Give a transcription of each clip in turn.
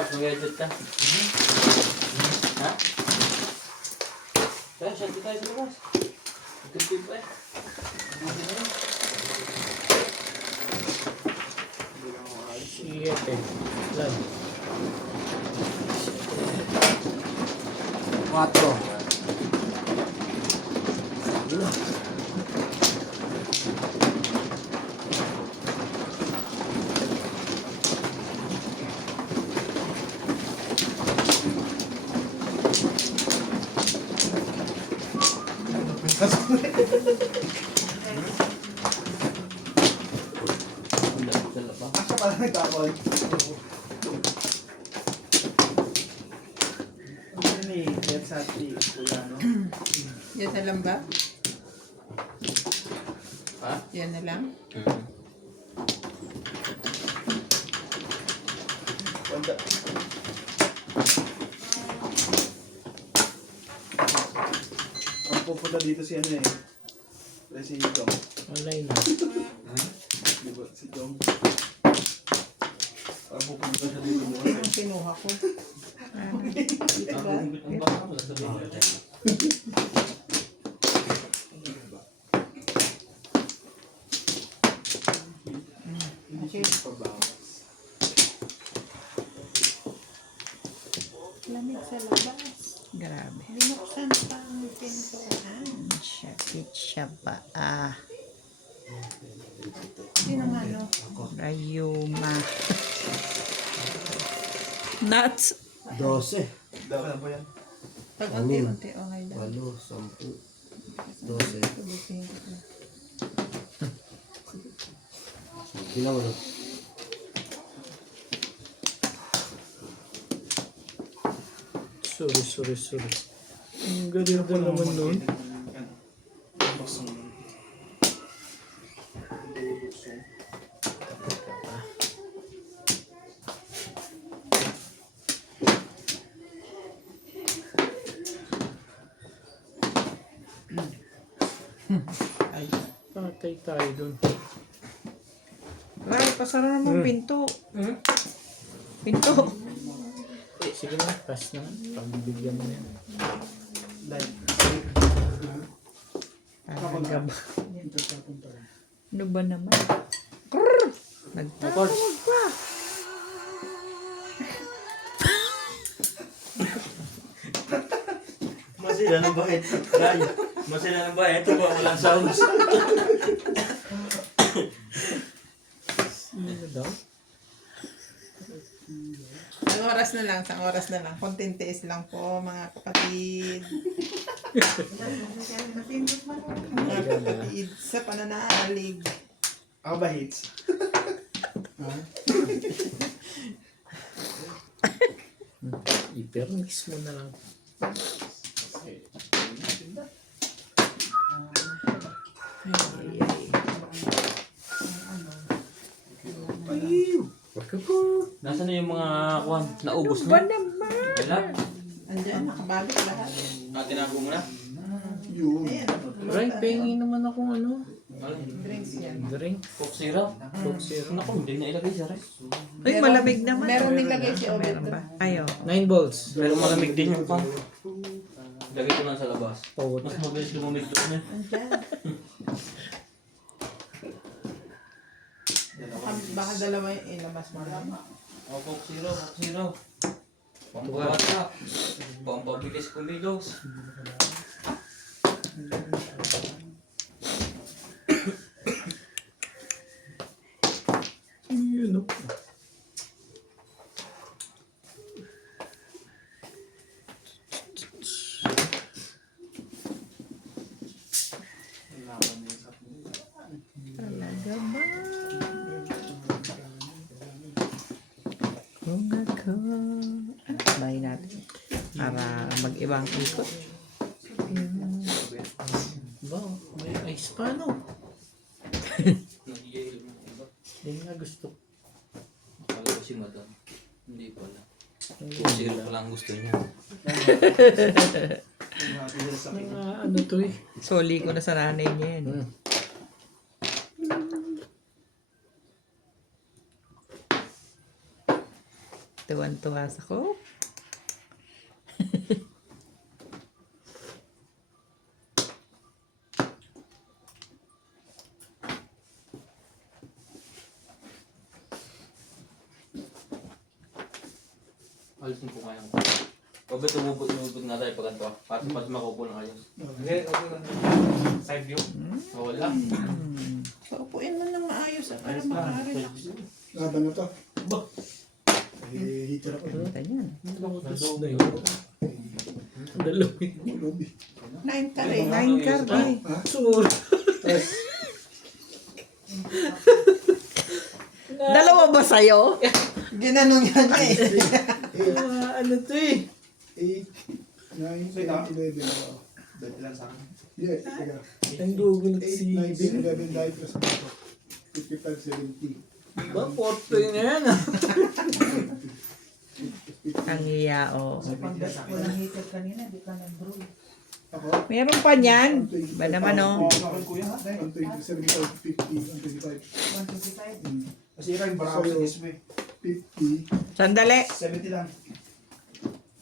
part, mag-edit ka. Ha? Kaya, shot tayo sa labas. Ito pa eh. Siete. Lan. 4. Asa pala nagkakol? Ano ni Dead Sati? Kuya, no? Yan na lang ba? Ha? Yan na lang? Wanda. Ang pupunta dito si ano eh. Si Jong. Online na. Di ba? Si Jong. Ang pupunta siya dito mo. Ang kinuha ko. Dito ba? Okay. Lamig sa labas. Grabe. Binuksan pa ang pintuan. Sakit siya pa. Sino nga no? Rayuma. Nuts. 12. Dapat na po yan. Pag unti-unti, okay lang. 8, 10, 12. Tubusin ko na. Bilang ano? Sorry. Ang ganda naman nun. Ay. Patay tayo dun. Ray, pasara naman pinto. Pinto. Sige na, pass na. Pagbibigyan mo yan. Talaga ba? Ano ba naman? Nagtatawag pa. Masila ng bahit. Masila ng bahit. Ito ba walang sounds? Ano daw? Isang oras na lang. Konting tiis lang po, mga kapatid. Mga kapatid sa pananalig. Ako ba hits? I-permix mo na lang. Nasaan na yung mga kuwan? Naubos Ba na? naman? Wala? Andiyan, nakabalik lahat. Tinago mo na? Yun. Ayan, Right, pengi naman akong ano. drinks yan. Drink. Coke syrup. Coke syrup. Naku, hindi na ilagay siya rin. Ay, malamig naman. Meron nilagay si Obet. Meron ba? Ayaw. 9 volts. Pero malamig din yung pan. Lagay ko lang sa labas. Mas mabilis lumamig doon eh. Andiyan. Baka dalawa yung ilabas mo lang. Oh, Coke syrup. Coke syrup. Pampabata. Pampabilis kumilos. Yun o. Talaga ba? Kung ako... Bayin natin. Para mag-ibang ikot. Ba, may ice pa no? Hindi nga gusto. Akala ko si madam. Hindi pala. Coke syrup pa lang gusto niya. Ano to eh? Soli ko na sa nanay niya yan. Tuwan-tuwa sa ko. Alisin po kayo. O ba tumubot nga tayo pag ganito? Para makupo na kayo. Okay, okay lang. Side view. Wala. Paupuin mo nang maayos para makarelax. Laban na to. Ba? Heater ako. Kita niyan. Dalawi. 9 ka rin. 9 card eh. Sunod. Dalawa ba sa'yo? Ginanong yan niya eh. Ano to eh? 8, 9, 10, 11. Dati lang sa akin. Yeah, teka. Ang gugulat 8, si... 9, 10, 11 live plus 55, 70. Ba, 40 na yan ah. Ang iya, oh. Walang heater kanina, di ka nag-brew. Ako? Meron pa niyan. Ba naman, oh. Sa akin kuya. Ang 75, 50, ang 25. 125. Kasi yung barako sa dismo eh. 50, Sandali. 70 lang.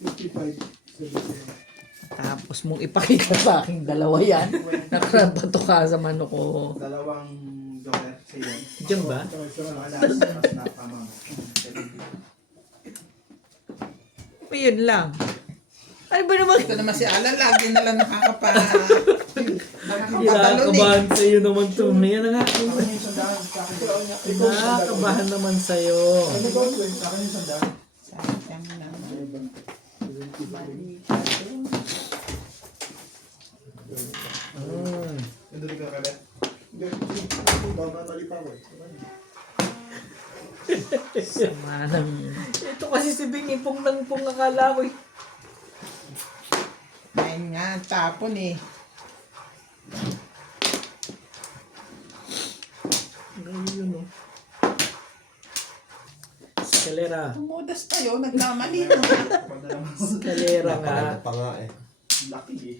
55, 70. Tapos mong ipakita sa akin dalawa yan. Nakarabato ka sa mano ko. Dalawang joker sa iyo. Diyan ba? Na tama mo. 70. Yun lang. Ano ba naman? Ito naman si Alan, lagi na lang nakakapadalo ni. Kinakabahan sa'yo naman to. Yan na nga. Sa akin yung sandaan. Sa akin yung Kinakabahan naman sa'yo. Ano ba ito? Sa akin yung sandaan. Sayang naman. Nandun ka kaya? Hindi. Mali pa ako eh. Sama ng... Ito kasi si Bing ipong nang pong akala ko eh. 9 nga, tapon eh. Ngayon yun oh. Eskalera. Tumudas tayo, nagkamali na. Eskalera nga. Napakalala pa nga eh. Lucky eh.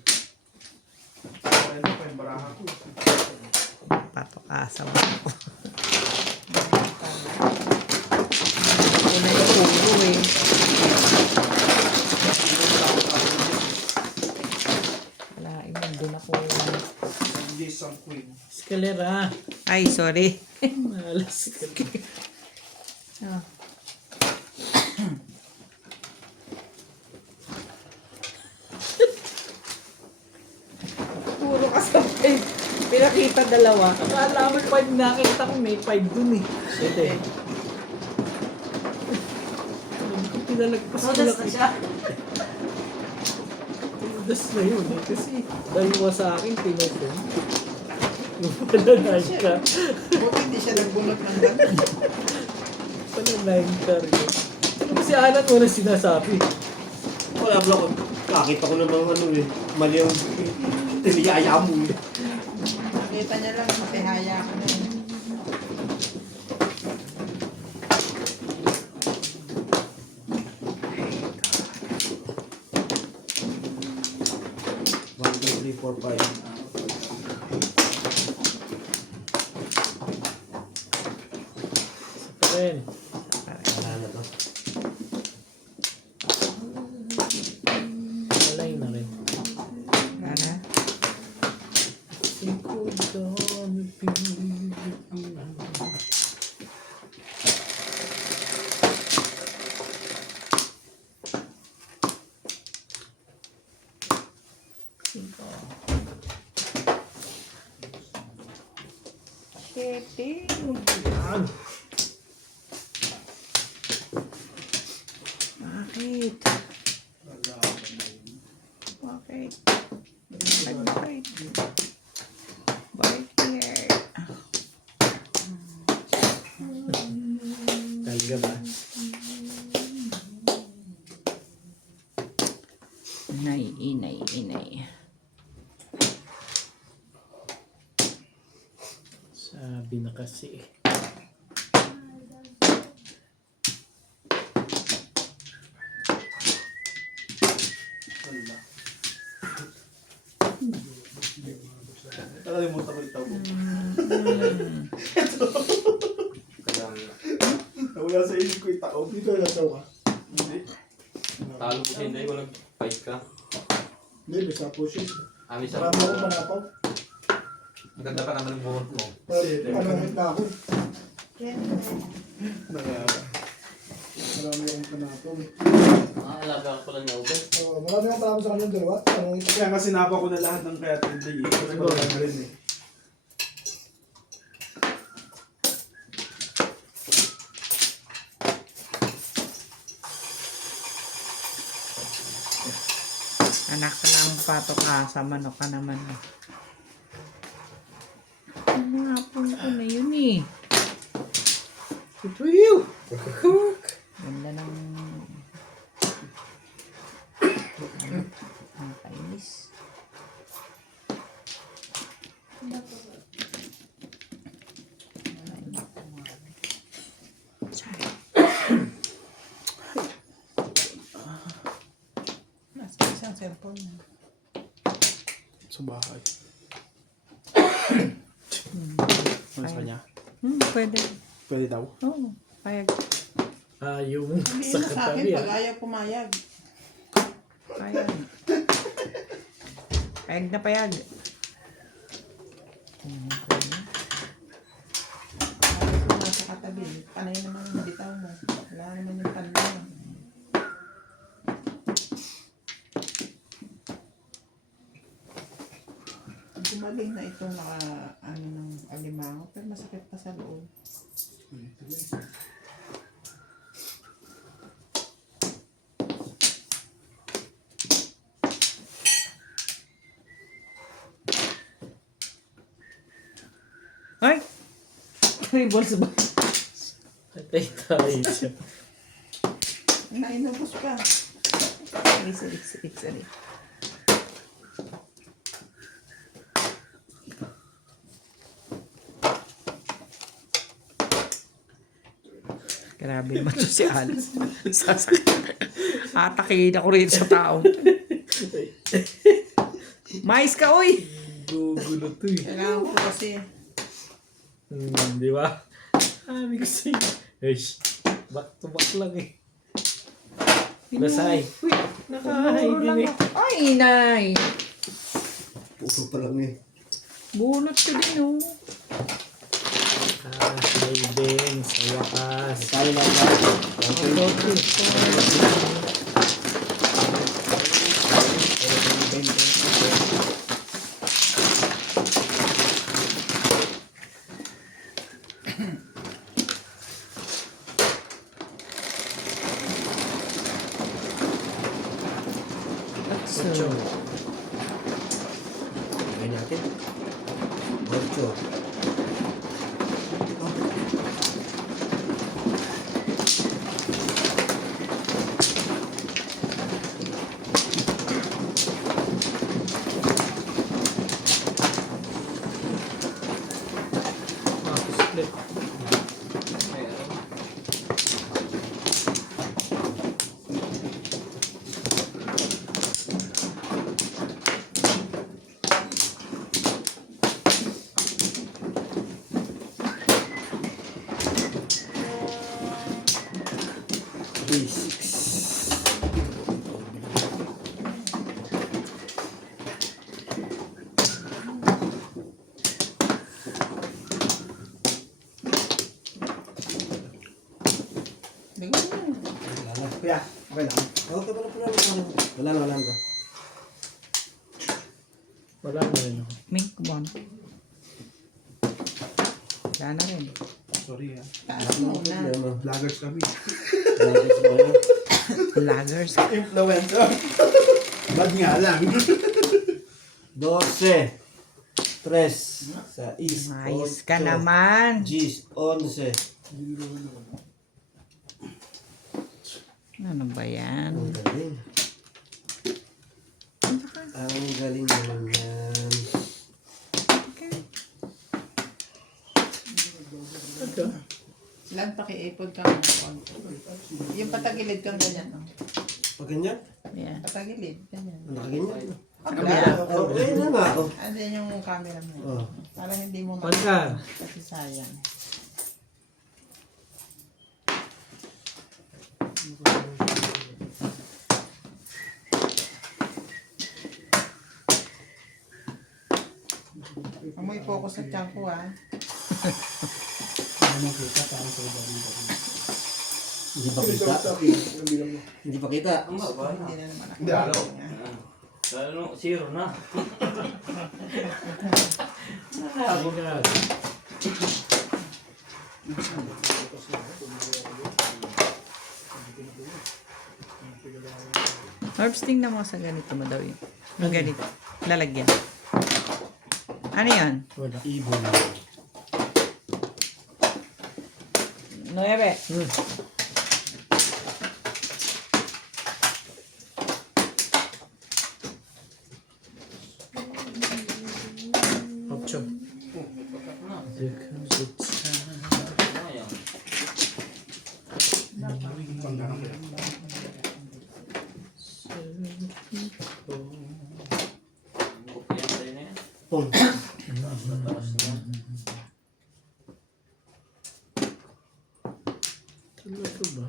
Ito pa yung baraha ko. Patok asa mo. Ako na yung ulo eh. Wala, iman din ako. Hindi isang queen. Eskalera. Ay, sorry. Malas ka. Ah. Puro ka sa page. Pinakita dalawa. Akala mo 5 nakita ko may 5 dun eh. Ito eh. Pinalagpas ko Sodas lang. na siya. Tudas na yun eh. Kasi dalawa sa akin pinupon. Wala 9 ka. Buti hindi siya nagbunot ng gano'n. Wala 9 ka rin. Kasi alat mo na sinasabi. Wala ko. Nakita ko namang ano eh. Mali ang tiniyaya mo eh. Nakita niya lang, matihaya ko na yun. One, two, three, four, five. Ito rin. Wala na to. Malay na rin. Ano? Ikaw dami pinipin. Yan. Bakit? Bakit? Bakit? Bakit here? Talaga ba? Inay, inay, inay. Sabi na kasi. Nakalimutan ko itaw ko. Kaya Nawala sa isip ko itaw. Dito lang daw ka. Hindi. Talo po siya, hindi. Walang fight ka. Hindi, may sapo siya. Amin sa Marami akong manapaw. Ang ganda pa naman ng buhok mo. Panungit na ako. Marami akong panapaw. Alaga ka pala niya, Ubay. Marami akong panapaw sa kanyang dalawa. Panungit. Kaya nga sinapa ko na lahat ng kaya tinday. Kasi marami rin eh. Anak ka ng pato ka, sa manok ka naman. Ano nga po na yun eh. Ganda ng... Nakainis. Nasa isang cellphone na. Sa bahay. Ano sa kanya? Pwede. Pwede daw. Oo, payag. Yung Sabihin sa mo sa akin katabi pag ayaw pumayag. Payag. Payag na payag. Ayaw ko nasa katabi. Panay naman yung bitaw mo. Wala naman yung panlong. Gumaling na itong ano ng alimango, pero masakit pa sa loob. Ay! Tribbles ba? Patay tayo siya. Nainubos ka. Sorry. Grabe naman to si Alice. Atakihin ako rin sa tao. Mais ka, uy! Gugulo to eh. Kailangan ko kasi. Di ba? Sabi ko sa'yo. Back to back lang eh. Nasay. Uy, nakahay din eh. Ay, inay! Puso pa lang eh. Bunot ko din, oh. Hay din, sa wakas. Tayo lang tayo. So, Gawin natin. Ocho. split. Kuya, okay lang. Okay pa na. Wala na. Wala na rin ako. may kumon. Wala na rin. Sorry ha. Taas mo na. Vloggers kami. Lagers. Influencer. Bad nga lang. 12. 3. Sa East. Mais ka naman. Gis. 11. Ano ba yan? Ang galing. Ang galing naman yan. Lang pakiipod ka mo. Yung patagilid kang ganyan. No? Pag ganyan? Yeah. Patagilid, ganyan. Nakaganyan. Okay. Okay na nga ako. Andyan yung camera mo. Oh. Para hindi mo Pagka. kasi sayang. Huwag mo i-focus sa tiyan ko ah. Hindi pa Ito kita. sa akin, yung bilang mo. Hindi pa kita. Ang baba na. Hindi na naman ako. Hindi, ano? Lalo, zero na. Ingat. Herbs, tingnan mo sa ganito mo daw yun. Yung ganito. Lalagyan. Ano yan? Wala. Ibon. 9. Ocho. Ayan. Ang kopya tayo na yan. Pong. Taas na. Talaga ba?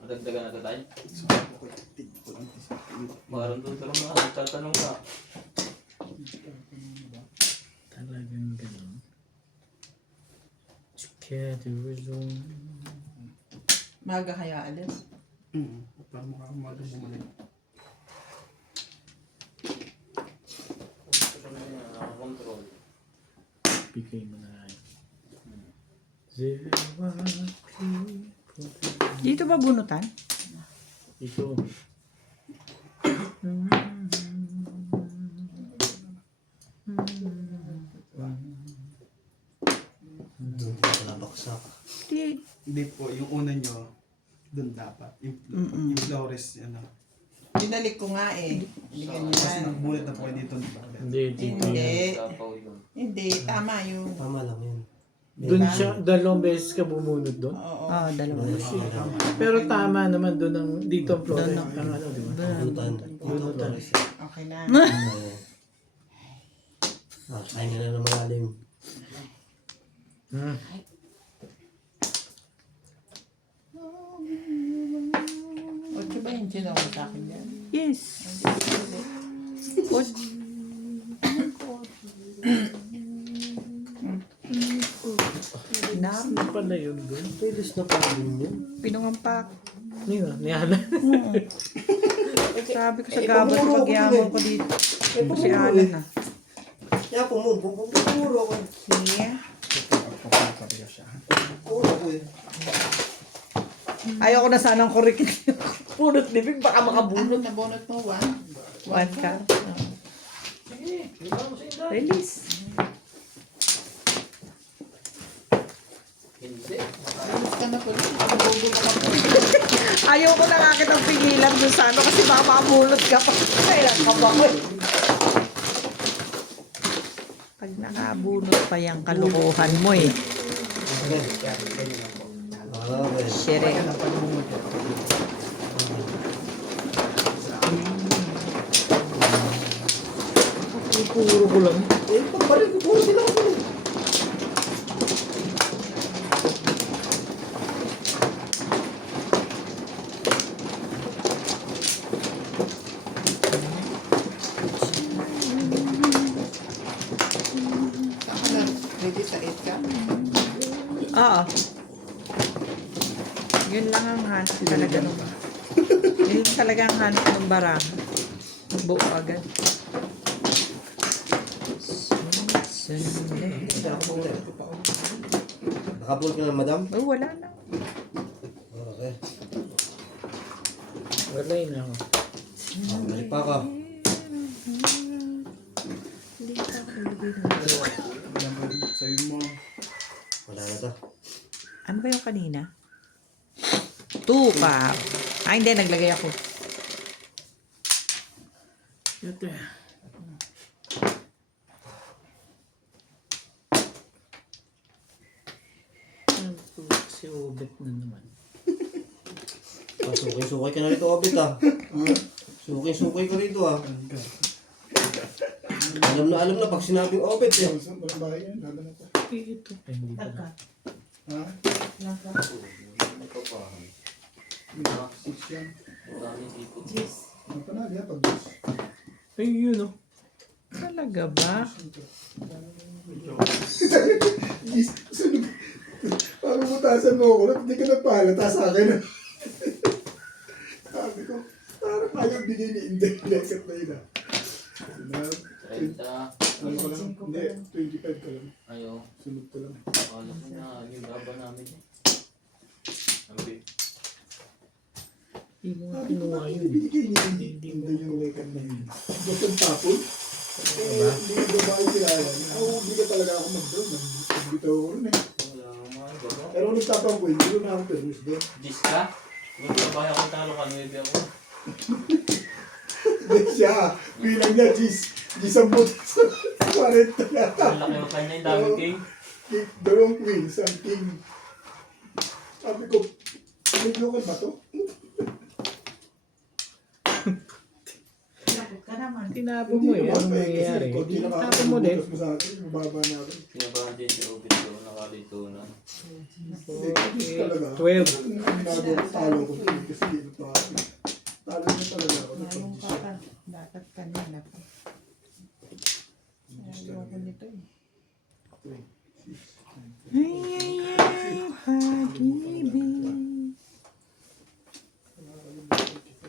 Madagdagan na ito tayo. Parang doon ka lang na. Nagtatanong ka. Talagang gano'n. Together zone. Maga kaya alis. Para makakamaga bumalik. Control. Bigay mo na rin. There are people. Dito ba bunutan? Ito. Doon ka pala baksak. Di. Hindi po, yung una nyo, doon dapat. Yung Flores, ano. Binalik ko nga eh. Hindi ganyan. Tapos nagbulit na po kayo dito. Hindi, dito yan. Hindi. Sapaw yun. Hindi. Tama yung... Tama lang yun. Doon siya, dalawang beses ka bumunod doon. Oo. Oo, dalawa. Pero tama naman doon ang dito ang flora. Doon Ang ano, di ba? Bunutan. Bunutan. Okay na. Oo. Kain ka na ng malalim. Hmm. Ocho ba yung sinawa sa akin yan? Yes. What? Ano pala yun doon? Pilis na pa rin yun. Pinungampak. Nino, ni Ana. Sabi ko sa gabas, pag-yaman ko dito. Si Alan na. Kaya pumuro ko. Yeah. Puro ko eh. Ayoko na sanang kurikin. Punot bibig, baka makabunot. Ano na bonot mo? One? One car. Release. Hindi. Alis ka na po. Nagugul ka po. Ayoko na nga kitang pigilan dun sa ano kasi baka makabunot ka pa. Kailan ka ba ko? Pag nakabunot pa yung kalukuhan mo eh. Okay. Shere. Puro ko lang. Eh, pagbalik ko, puro sila ako. Ako na. Ready sa 8 ka? Oo. Yun lang ang hanap talaga nung yun talaga ang hanap ng barang. Buo agad. Nakapul ka na, madam? Oh, wala na. Okay. Wala yun ako. Balik pa ka. Sabi mo, Wala na to. Ano ba yung kanina? 2 pa. Ay, hindi. Naglagay ako. Ito. Si Obet na naman. Sukay-sukay ka na rito, Obit ah. Sukay-sukay ka rito ah. Alam na pag sinabing Obit eh. Walang bahay yan, laban na to. Ito. Ay, hindi pa. Ha? Ito pa. Six yan. Ang dami dito. Ano pa na, diyan, pag-bus. Ay, yun oh. Talaga ba? Yes, sunod. Parang butasan mo ako, hindi ka nagpahalata sa akin. Sabi ko, parang ayaw bigay ni Inday. Lekat na yun ah. 30. Ano ka lang? Hindi, 25 ka lang. Ayaw. Sunod ka lang. Akala ko na yung laban namin. Sabi. Hindi mo nga Sabi ko, kinuha bakit yun. binigay ni Inday yung lekat na yun? Gusto ang tapon? Hindi ko babae kilala. Ako, hindi ka talaga ako mag-draw. Nagbitaw ako rin eh. Wala mga iba. Pero kung nagtapang ko, hindi ko na ako permis doon. Dis ka? Kung trabaho ako talo ka, 9 ako. Hindi siya. Bilang niya, Gis ang butas. 40 na. Ang laki ng kanya, yung dami king. Dalawang queen, isang king. Sabi ko, medyo ba to? Lagot ka naman. Tinapon mo eh. Ano mangyayari? Hindi Tinapon mo din. mo sa akin, mababa na ako. Kinabahan din si Obit ko, nakalito na. Hindi talaga. 12. Ang ginagawa ko, talo ko to eh, kasi hindi pa ako. Talo na talaga ako. Lalong ka ka. Dapat kanina pa. Ayoko nito eh. Ay, pag-ibig.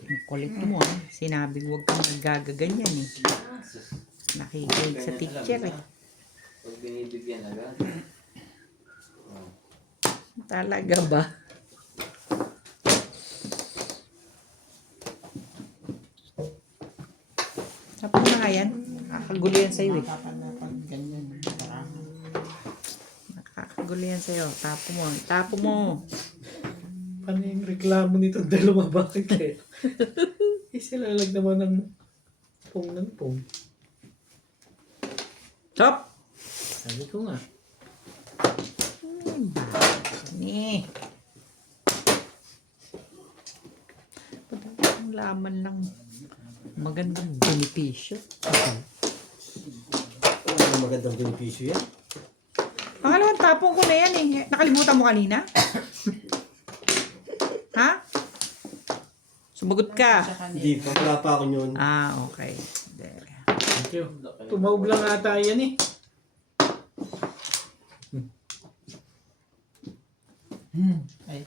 Ang kulit mo ah. Sinabing huwag kang nagagaganyan eh. Nakikinig sa teacher eh. Pag binibigyan agad. Oh. Talaga ba? Tapos na nga yan. Nakakagulo yan sa'yo eh. Kapag ganyan. Parang Nakakagulo yan sa'yo. Tapo mo. Tapo mo. Paano yung reklamo nito? Dalawa bakit eh? Isilalag naman ng pong ng pong. Stop! Sabi ko nga. Ni. Ang laman lang. Magandang benepisyo. Wala na magandang benepisyo yan. Pangalawang tapong ko na yan eh. Nakalimutan mo kanina? Ha? Sumagot ka. sa kanina. Hindi pa, wala pa ako yun. Ah, okay. There. Thank you. Tumawag lang ata yan eh. Ay.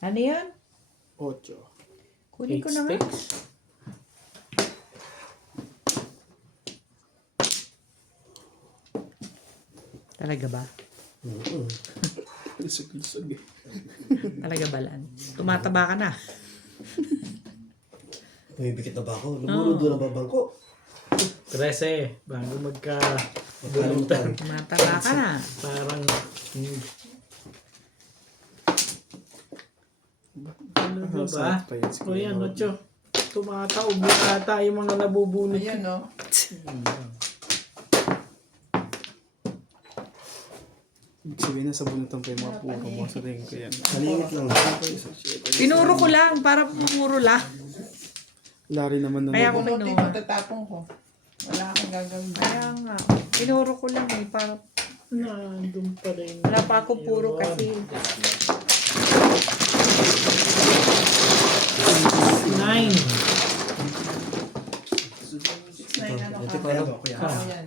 Ano yan? 8. Kunin ko na nga. Talaga ba? Lusog-lusog eh. Talaga ba, Lan? Tumataba ka na. Bumibikit na ba ako? Lumurudo na ba bangko? 13. Bago magka... Magkalimutan. Tumataba ka na. Parang... Ano ba ba? O yan, Ocho. Tumataob na ata yung mga nabubunot. Ayan no. Sabihin na sa bunutan pa yung mga puro mo sa tingin ko yan. Malimit lang. Pinuro ko lang para pumuro lang. Lari naman na Kaya ako Bunutin kinuha. ko, tatapong ko. Wala akong gagawin. Kaya nga. Pinuro ko lang eh. Para Nandun pa rin. wala pa ako puro kasi. 9. Ano Ito ka? pa lang. Ano yan?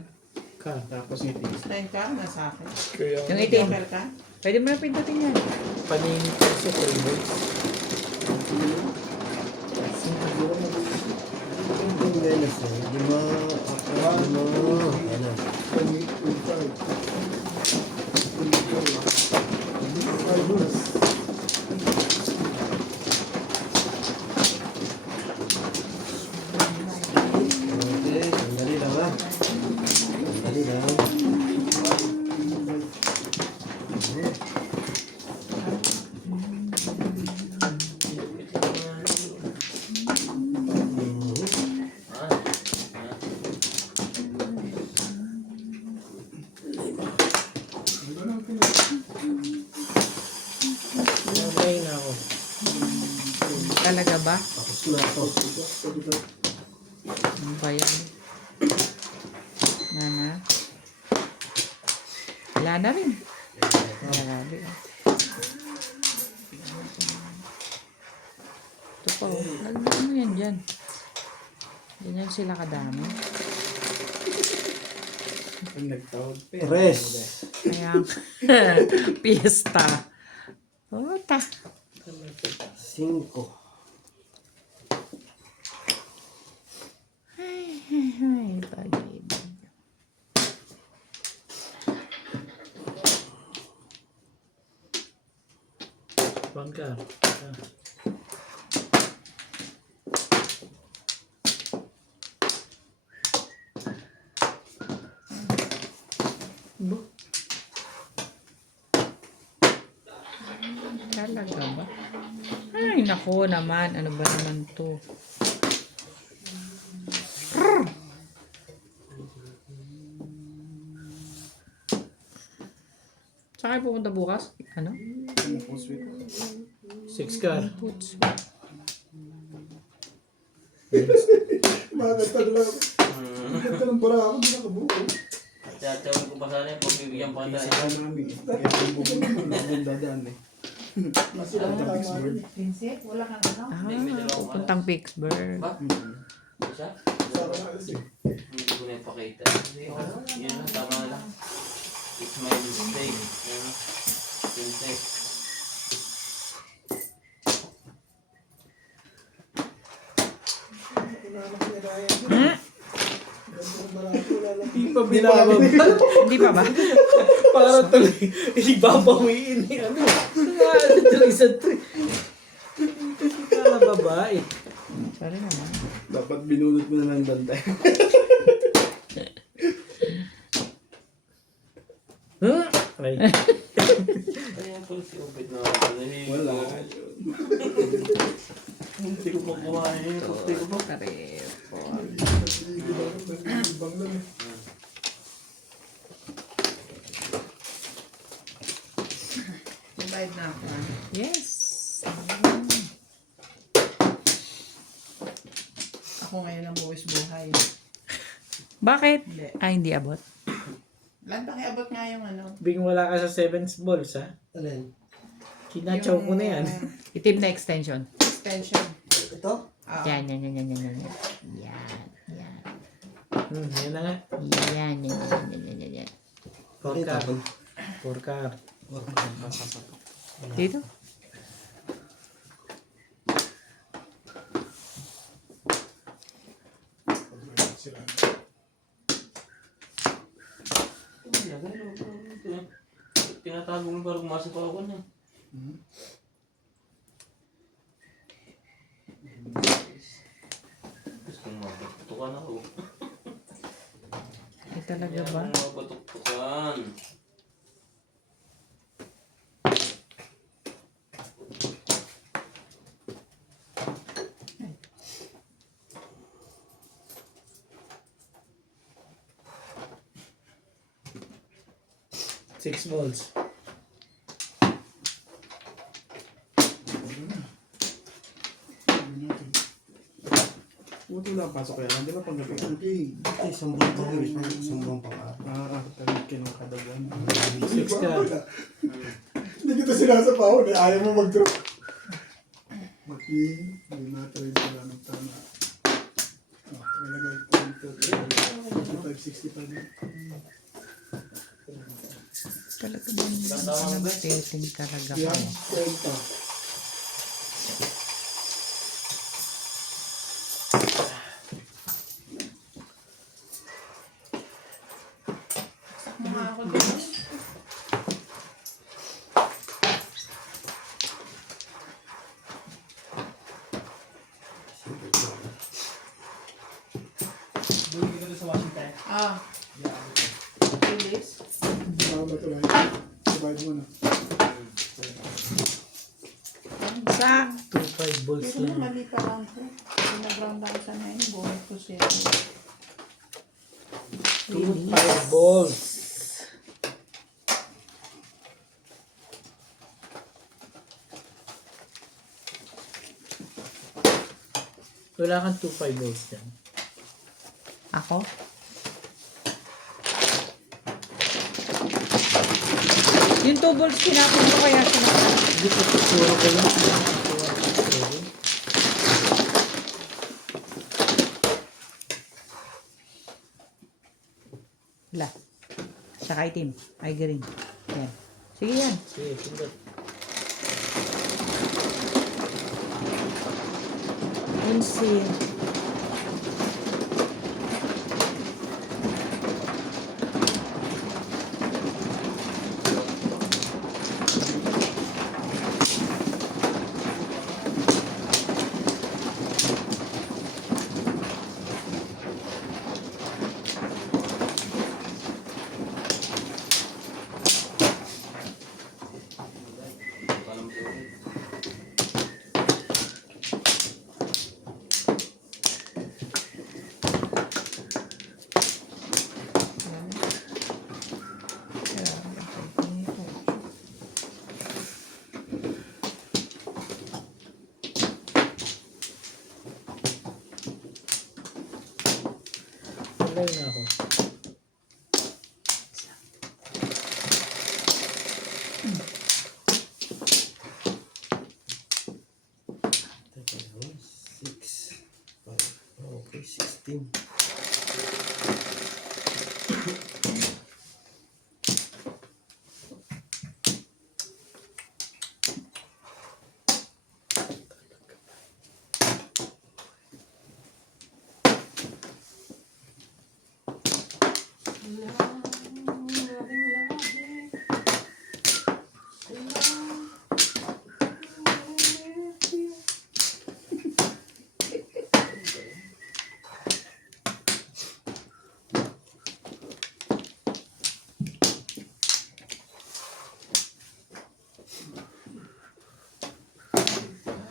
Ka. Tapos ngiti. Nine ka? Nasa akin. Yung itim. Joker ka? Pwede mo na pindutin yan. Panini ko sa favorites. Ang ganas eh. Di ba? Ano? Ano? 25. Okay, sandali lang ha. Sandali lang. Okay na ako. Talaga ba? Tapos ko na ito. Ano ba yan? Nana? Wala na rin. Grabe. Ito pa oh. Ano yan dyan? Ganyan sila kadami. Ang nagtawag. Tres. Kaya, piyesta. Puta. 5. Ay, pag-ibig. Bangka. Talaga ba? Ay, nako naman. Ano ba naman to? Saan kayo pupunta bukas? Ano? Sweet. 6 car. Puts. Bakit ka lang? Bakit ka lang para ako, hindi nakabuo. Tatawag ko pa sana yung pagbibigyan pa tayo. Isa namin eh. Kaya ang bubong dadaan eh. Kasi lang tama rin. Vincent, wala kang ano? Pupuntang Pittsburgh. Ba? Siya? Sarap na kasi. Hindi ko na ipakita. Yan na, tama lang. It's my mistake. Yan. Mistake. Wala na kinaya yun. Gandang marami, wala lang. Hindi pa binababa. Hindi pa ba? Para tuloy, ibabawiin ni ano. Tuloy sa tree. Para babae. Sorry naman. Dapat binunod mo na ng bantay. Huh? Ay. Ayan po si Ubit na ako. Wala. Hindi ko pa kumain. Hindi ko pa. Karepo. Ibang lang eh. Divide na ako. Yes. Ako ngayon ang buwis buhay. Bakit? Hindi. Hindi abot. Lang pakiabot nga yung ano. Bing wala ka sa 7 balls ha. Alin? Kinachaw ko na yan. Itim na extension. Extension. Ito? Ah. Yan. Yan. Yan na nga. Yan. 4 car. 4 car. Dito? Sila. Tinatago mo para pumasok pa ako na. Gusto kong mabatuktukan ako. Ay talaga ba? Gusto kong mabatuktukan. Six balls. Buti wala pasok kaya. Di ba pag gabi? Okay. Ay, sambong pa rin. Sambong pa nga. Nakakatalig ka ng kadagan. Six car. Hindi kita sinasapaw na ayaw mo mag-draw. Maki, hindi na-try sila ng tama. Malagay ko dito. 55-65 na. Talaga ba? Nag-dating talaga Yan, kayo. kwenta. Mga ako din. Ah. Release. Tama ba ito lang? Divide mo na. Sakto. 2-5 balls Pero lang. mali pa lang ko. Pinag-round ako sa 9. Buhay ko siya. 2-5 balls. Wala kang 2-5 balls dyan. Ako? Yung 2 volts tinapon ko kaya sa Hindi ko tuturo ko lang. La. Saka itim. Ay, green. Yan. Sige yan. Sige, sundan. Unsi. Paano po? Wala na ako. Teka lang, 6, 5, okay, 16.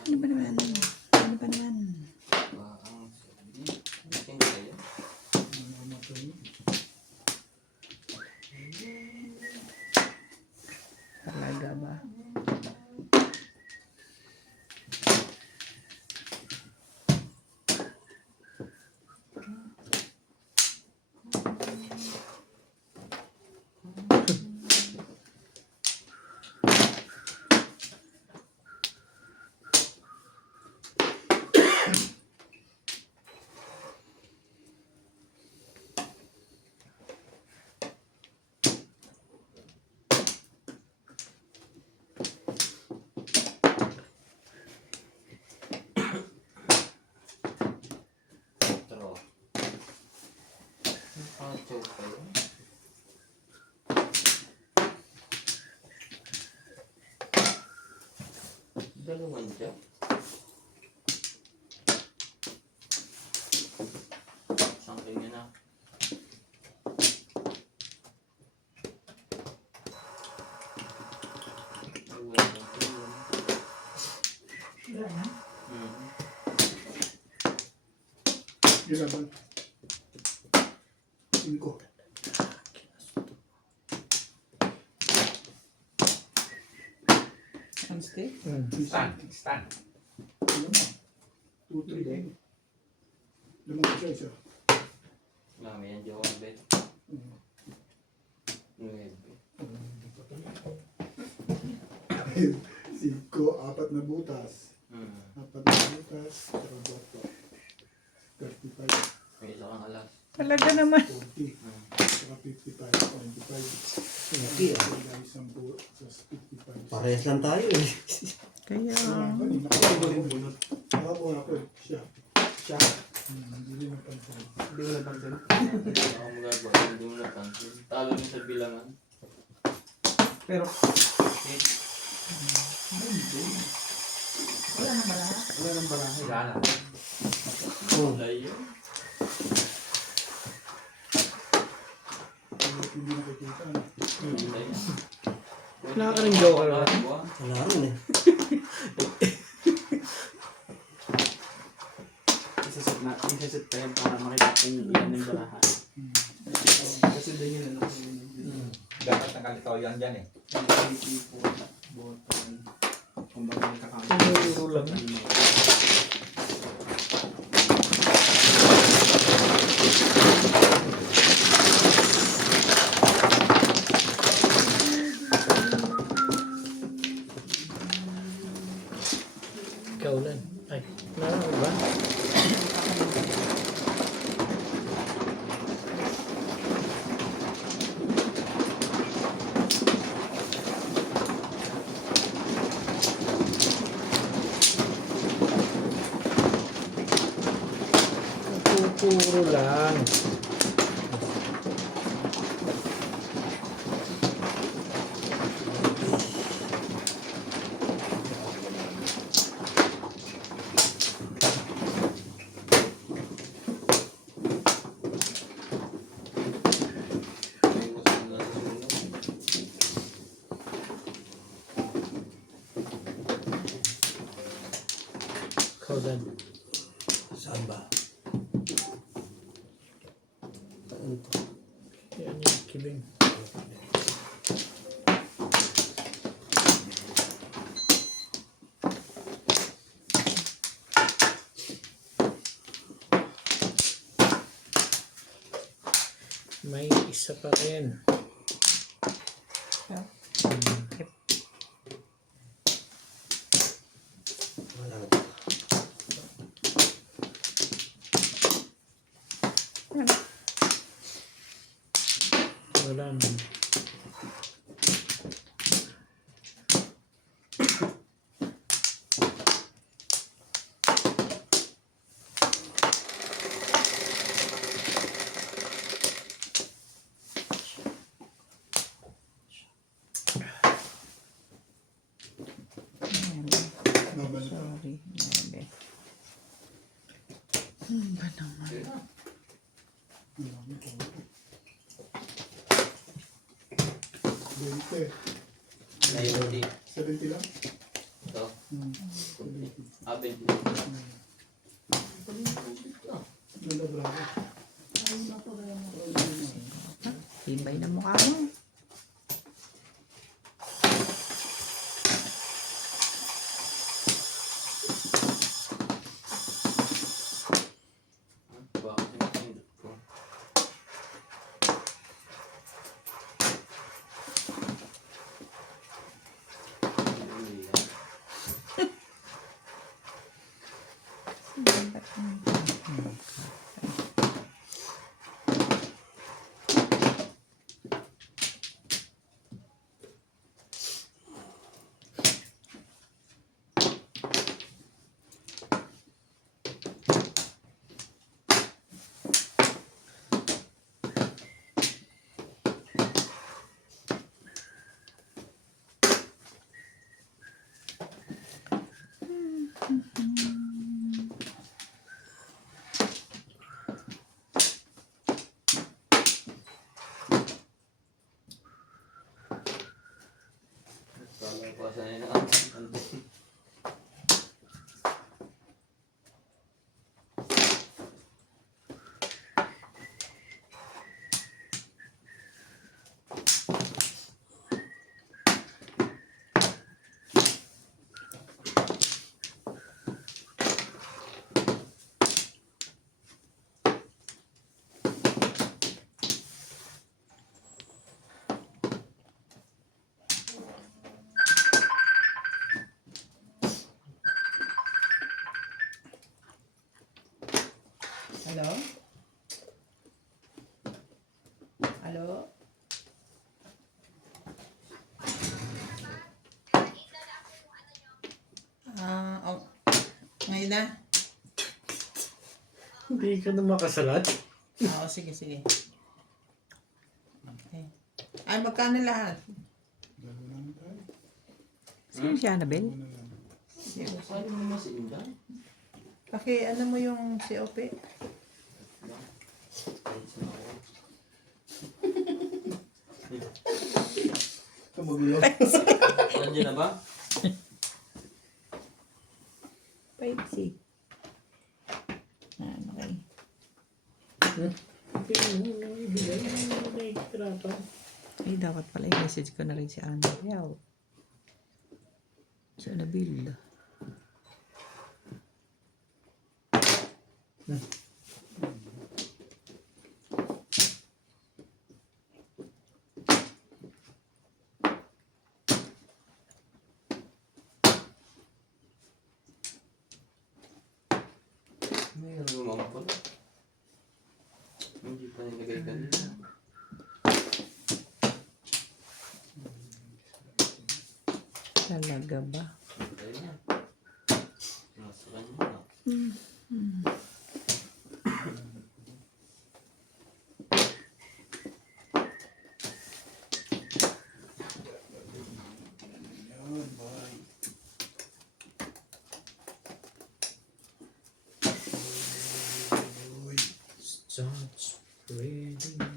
Ano ba naman? Ano ba naman? Ang gising kayo. Talaga ba? Draw. Ang choke kayo. Dalawang joke. Something yun na. Wala na. Yun naman. 5. Unstick? Stand. Ano na? 2, 3 din. Lumang siya isa. Mami, yan joke bet. Mm. Nuebe. 5, 4 na butas. 4 na butas. Trabato. 35, May isa kang alas. Talaga naman. 40. Saka 55, 25. Okay. Isang butas, 55. Parehas lang tayo eh. Kaya, Nakakuha yung bunot. Nakakuha ako eh. Siya. Siya. Hindi rin napansin. Hindi ko napansin. Ako magagawa, hindi mo napansin. Talo mo sa bilangan. Pero, Wala na marami. wala nang barahe. Oh, Layo. Hindi nakikita. Ano? Layo. Wala ka rin joker ba? wala rin eh. Isaset pa yan para makita kung ilan yung barahan. Kasi doon yun ano. Dapat nakalitaw yan dyan eh. Botan. Kumbaga may kakamit. Tinuro lang. puro lang. Ikaw, Dan. Saan ba? Saan to? Yan yung kibing. May isa pa rin. Wala na. Wala na. Naman. Sorry. Grabe. Ba naman? Bente. 90. 70 lang? Ito. Ah, 20. Ganda, bravo. Tibay na mukha mo. Bakit yung pindot ko? Hindi yan. Kala ko sanay na ang Hello? Hello? Oh. Ngayon na? Hindi ka na makasalat. Oo, sige, sige. Okay. Ay, magkano lahat? Sino si Annabel? Saan mo mas indan? Paki, ano mo yung COP? Ito magulo. Nandiyan na ba? 5C. Okay. Ay, dapat pala i-message ko na rin si Annabel. Si Annabel. Mayroon naman pala. Hindi pa nilagay kanina. Talaga ba? Patay na. Nasa kanya na. Such pretty lips.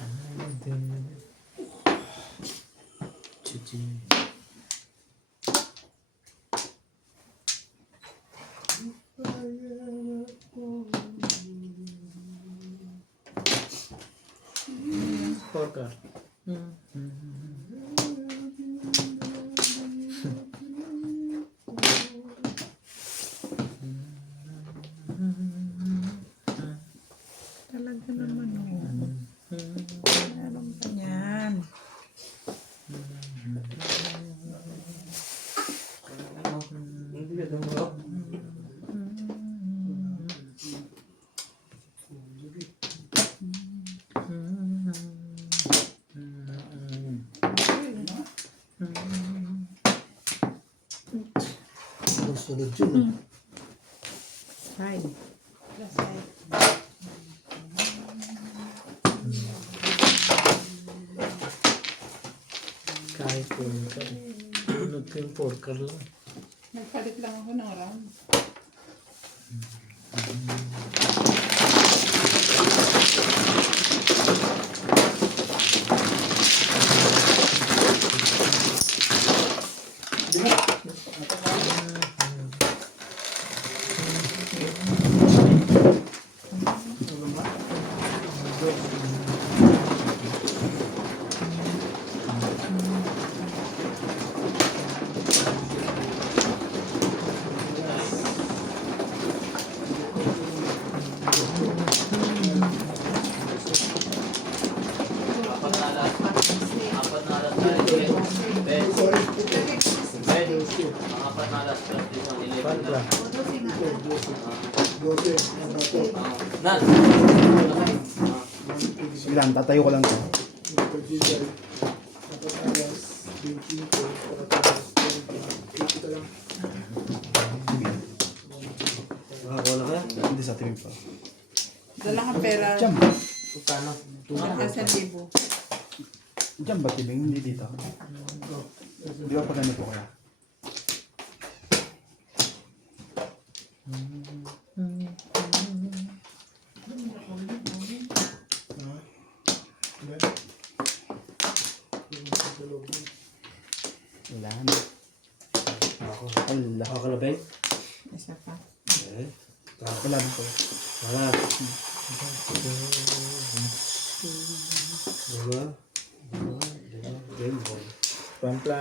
I did today. Porker. Talaga naman, oh. Meron pa niyan. Sunod yun. Ay, Kahit porker. Sunod ko yung porker lang. Nagpalit lang ako ng round. Apat na alas tayo. Ben. Ben. Mga apat na alas practice ng 11 na. Dose. Ang bato. Nan. Sige lang, tatayo ko lang to. Pag-design. Dapat alas 25. Pagkatapos 20. Kita lang. Makakuha na kaya? Hindi sa TV pa. Dala ka pera. Diyan. Kano? Dala ka 1,000. Diyan ba tibing? Hindi dito. Di ba pag ano po kaya? Wala na. Allah. Nakakalabeng? isa pa. Eh. Wala na po. Wala. Diba? Game boy. Pampla.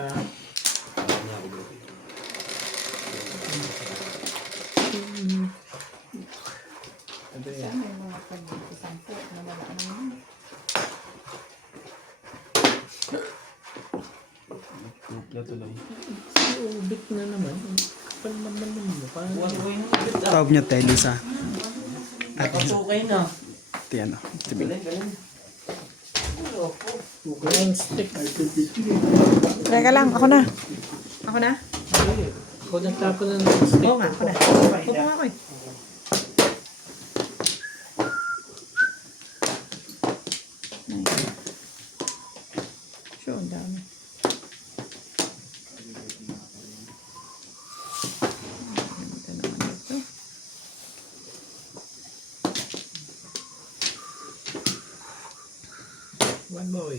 Ano yan? Saan yung mga pag-sampo na wala naman? Tupla tuloy. Ubit na naman. Kapal naman mo. Paano? Buwan-buwan mo. Tawag niya tayo Lisa. Nakasukay na. Tiyan o. Tibing. Galing, galing. Grand stick. Teka lang, ako na. Ako na? Ako nagtapon na ng stick. Oo nga, ako na. Upo nga ako eh. Sure, ang dami. Ito naman ito. One boy.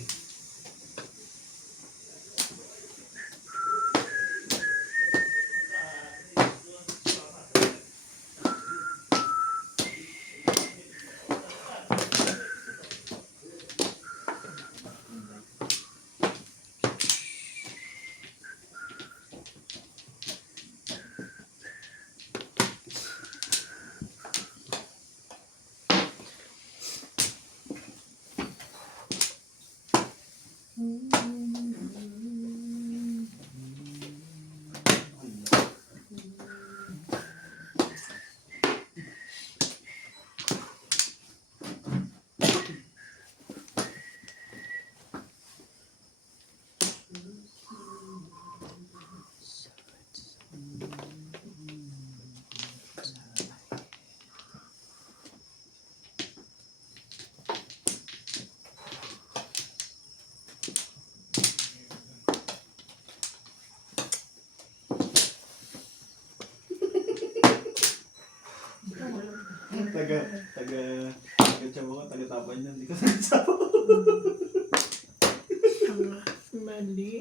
taga-tapan yan. Hindi ko sinasabi. Mali.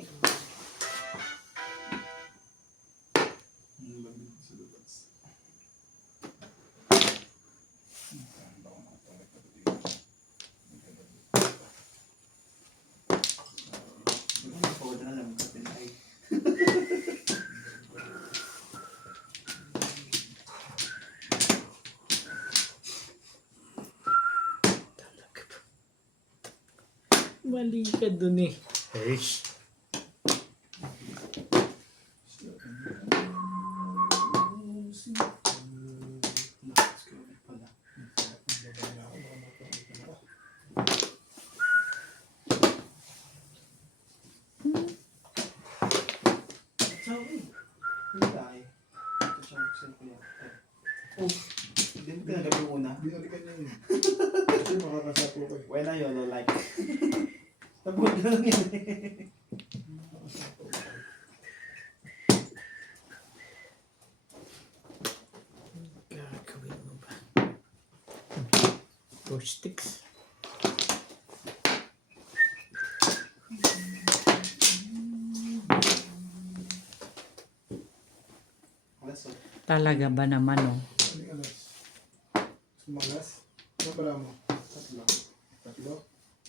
Mali ka dun eh. Hindi mo pinagap yung una. Binalikan niya yun. Kasi makakasapo ko eh. When I yolo like. Tapos na lang yun Gagawin mo ba? 4 sticks. Talaga ba naman, oh? Ano yung alas? Sumagas? Ano pala mo? Tatlo. Tatlo?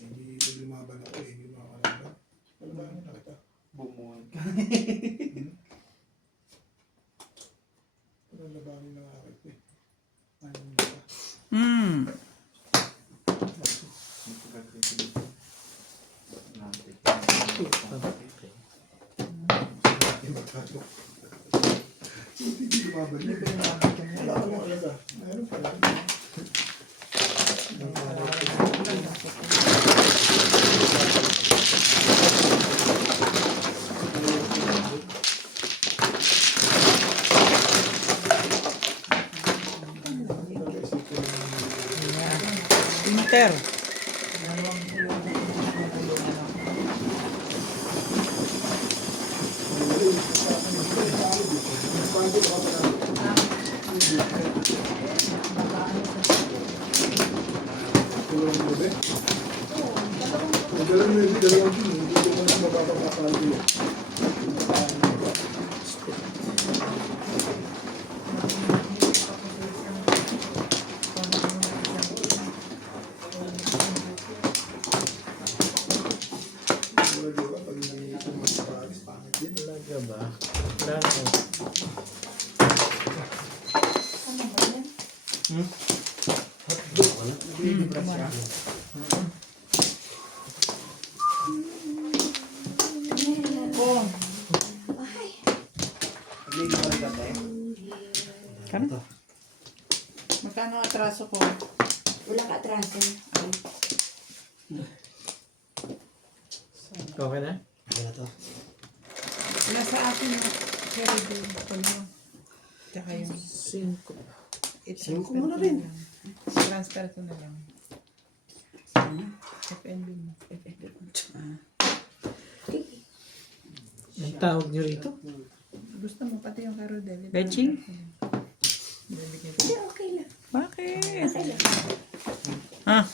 Hindi lumaban ako eh. Hindi makakalaban. Ano ba? Nakita? Bumuhan. Ano labanin ng akit eh. Ayaw mo ba? Hindi lumaban yun. Wala ka mong alaga. Mayroon pala. Inter. Dalawang hindi ko na mapapapakali. Talaga ba? Wala na. Magkano ang atraso ko? Wala ka atraso. Okay na? Nasa akin na. Pero din ko na. Tsaka yung 5. i-transfer ko na rin. Transfer ko na lang. FNB mo. Ang tawag niyo rito? Gusto mo pati yung Carodel. Benching? Hindi, okay lang. Bakit? Okay lang. Ah,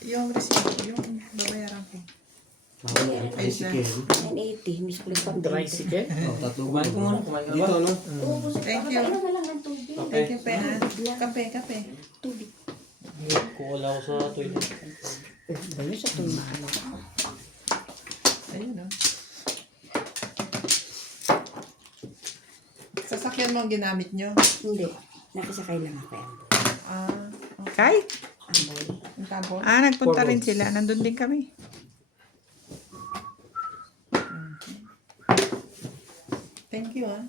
Yung receipt, yung babayaran ko. Ay, sir. 980, miss ko lang. Tricycle? Kumain ko muna, kumain ka ba? Ubus Thank ako. you. Painom na lang ng tubig. Thank you, Pe. Kape, kape. Tubig. Kuwala ko sa toilet. Ano sa tumalo? Ayun, no? Sasakyan mo ang ginamit nyo? Hindi. Nakasakay lang ako. Ah, Kay? Amboy. ang tabo? Nagpunta Four rin roads. sila. Nandun din kami. Thank you, ah.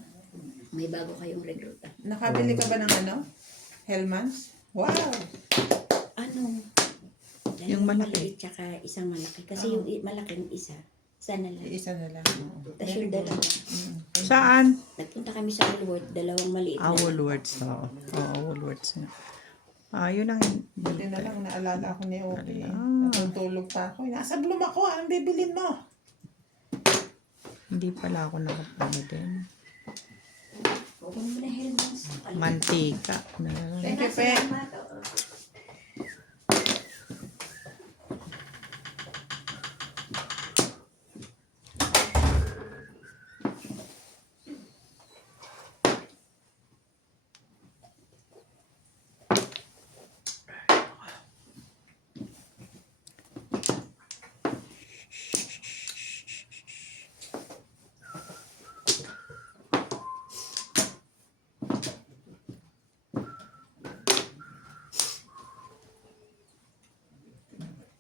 May bago kayong rekruta. Nakabili ka ba ng ano? Hellmann's? Wow! Ano? Yung malaki. Maliit tsaka isang malaki. Kasi yung malaking isa, sana lang. Isa na lang. Tapos yung dalawa. Saan? Nagpunta kami sa Woolworth, dalawang maliit na. Woolworths. Oo, Woolworths. Yun ang... Buti na lang naalala ako ni Oki. Ah. Natutulog pa ako. Nasa Bloom ako. Anong bibilin mo? Hindi pala ako nakapano din. Kunin mo na Helmas. Mantika. Thank you, Pe.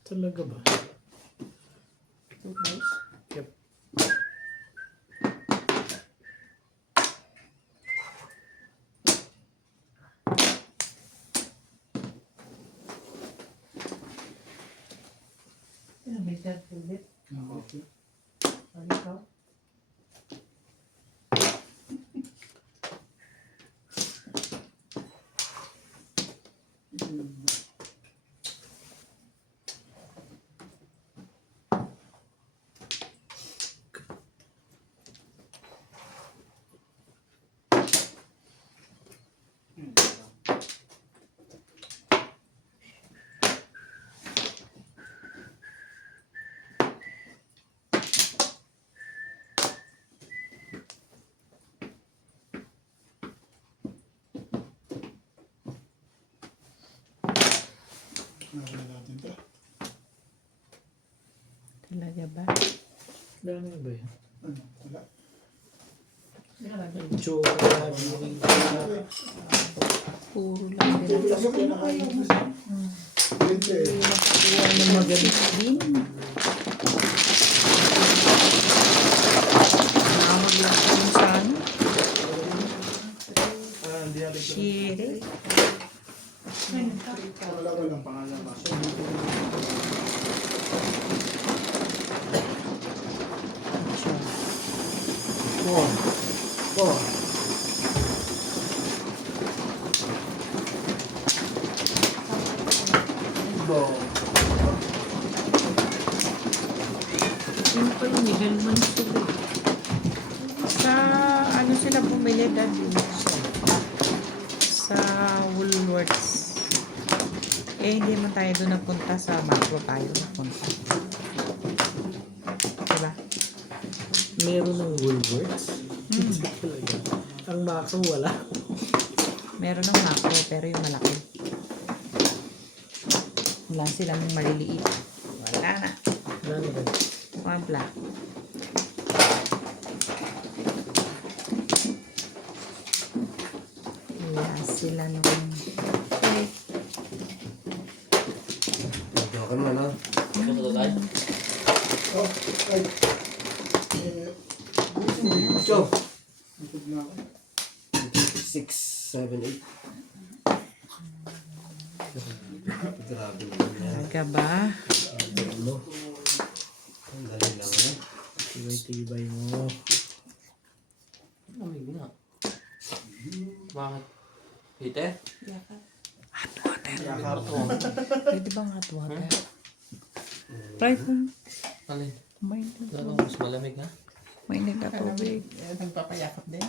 Talaga ba? Yep. May third ulit. Okay. Ano ka? Nabala natin to. Talaga ba? Ano ba yan? Ano? Wala. Tsura, viewing. Puro lang din. Ito lang yung kinakain mo. Hindi eh. Makakuha ng magaling din. Nakamag lang kami sa ano. Hindi natin ito. Shire. Wala lang pangalan ba? Sino pa yun? Helman sila. Sa ano sila bumili dati? Sa Woolworths. Eh, hindi man tayo doon napunta sa Macro tayo napunta. Diba? Meron ng Woolworths. Talaga. Ang Macro wala. Meron ng Macro pero yung malaki. Wala silang maliliit. Wala na. Wala na ba? Wabla. Wala sila nung... Eh, Joke naman, no? Ito tayo. Oh, ay. Cho. Ikot na ako. 6, 7, 8. Grabe naman yan. talaga ba? Ano? Ang dali lang, eh. Tibay-tibay mo. Lamig na. Bakit? Peter? Hot water. Yakap ko. Pwede bang hot water? Try kung Alin? mainit. Lalo mas malamig ha? Mainit na tubig. Nagpapayakap din.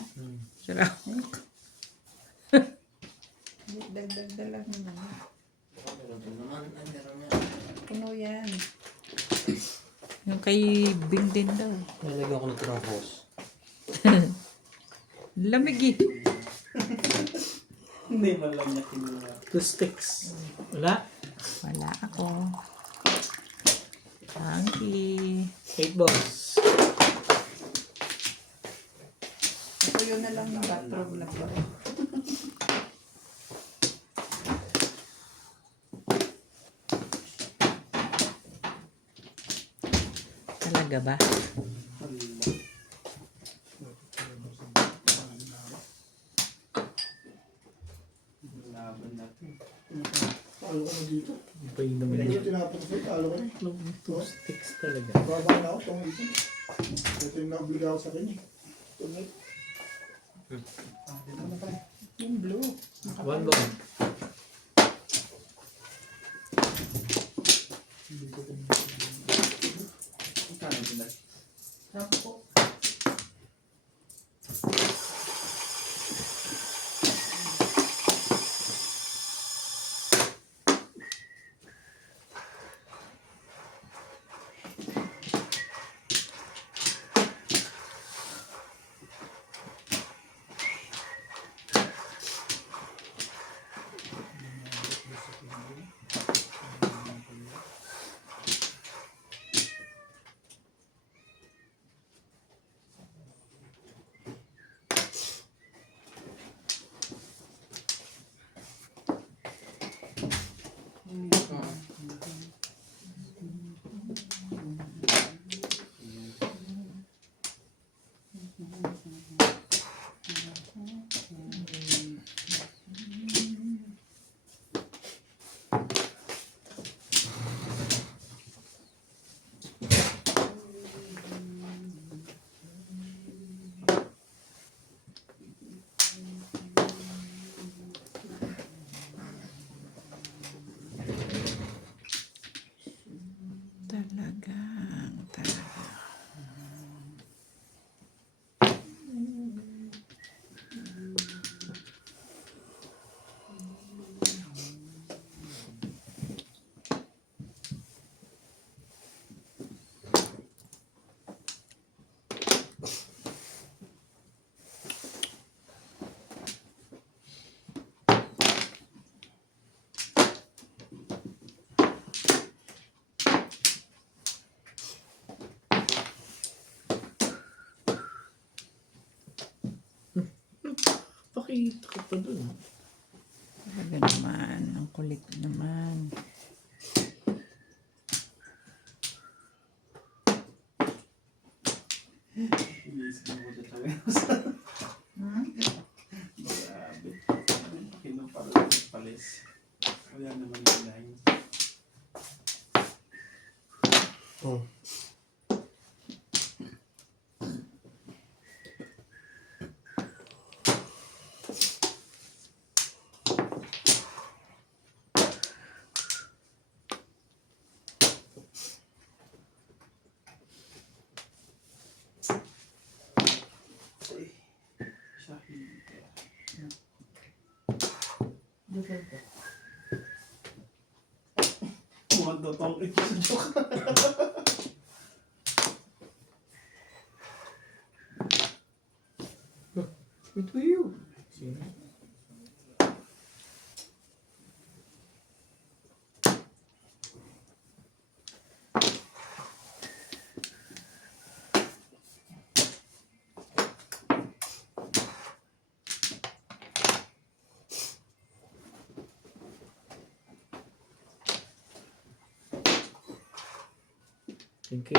Sarap. Dagdag lang naman. Meron din naman. Ay, meron nga. Puno yan. Yung kay Bing din daw. Nalagyan ko na ito ng hose. Lamig eh. Hindi man lang niya kinuha. 2 sticks. Wala? Wala ako. Thanky. 8 balls. Ito yun na lang yung bathroom na po. Talaga ba? Laban natin. Talo ko na dito. Iba yung naman Hindi yun. ko tinapos ko. Talo ko na. 2 sticks talaga. Baba na ako. Itong ito. Ito yung naobliga ako sa kanya. Tumit. Yung blue. 1 ball. Hindi ko ito. Ang kaya nila. Ako po. Nakita ko pa dun. Talaga naman. Ang kulit naman. Inisip mo siya sa Grabe. Palis. Kaya naman yung line. Oh. Mukhang totoong ito sa joke. Ito yun. Sino? Thank you.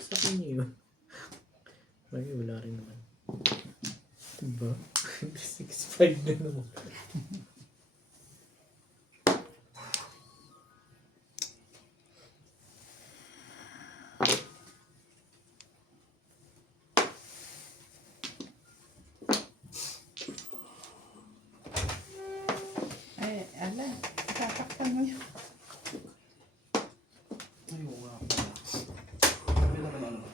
Sa kanya yun. Bagay, wala rin naman. Diba? 6'5" na naman. Ay, ala. Tatakpan mo yun. Ay, oo nga pala. Sabi naman ano ba?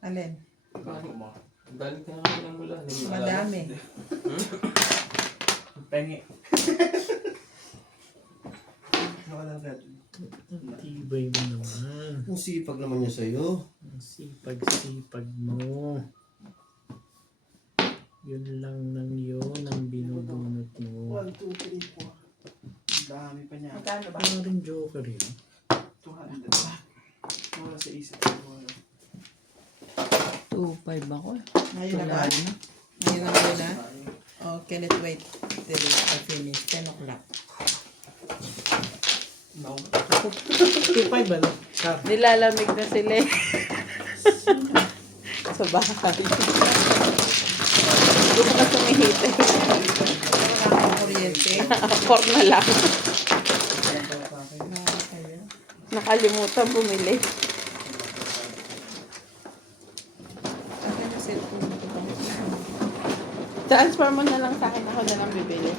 Alin? Bago mo. Galing ka naman ng mula. Hindi mo alam. Madami. Pengi. Nakalagad. Ang tibay mo naman. Ang sipag naman niya sa'yo. Ang sipag-sipag mo. Yun lang nang yun ang binubunot mo. 1, 2, 3, 4. Dami pa niya. Magkano ba? Parang rin joker yun. 200. Wala sa isip ko. 2.5 ako. Ngayon na ba? Wala na. Ngayon na ngayon na? Okay, let's wait till I finish. 10 o'clock. No. 2.5 ano? Sir. Nilalamig na sila eh. Sa bahay. Hindi ko na sumihita eh. Wala akong kuryente. Akor na lang. Nakakaya. Nakalimutan bumili. Akin na cellphone ko pa. Transfer mo na lang sa akin. Ako na lang bibili.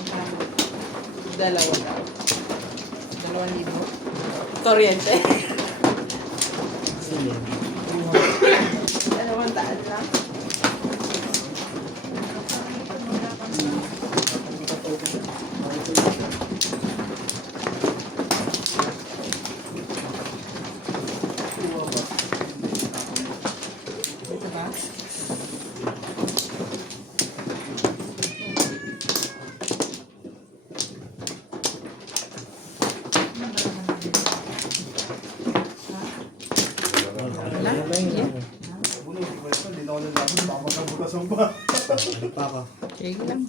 Magkano? 2 daw. 2,000. Kuryente. Sige. 200 lang. Dito ba? Wala. Yeah. Bulo, di ba ito? Hindi na ako nalaman. Baka magkabutasan pa. Ano pa ka? Sige lang.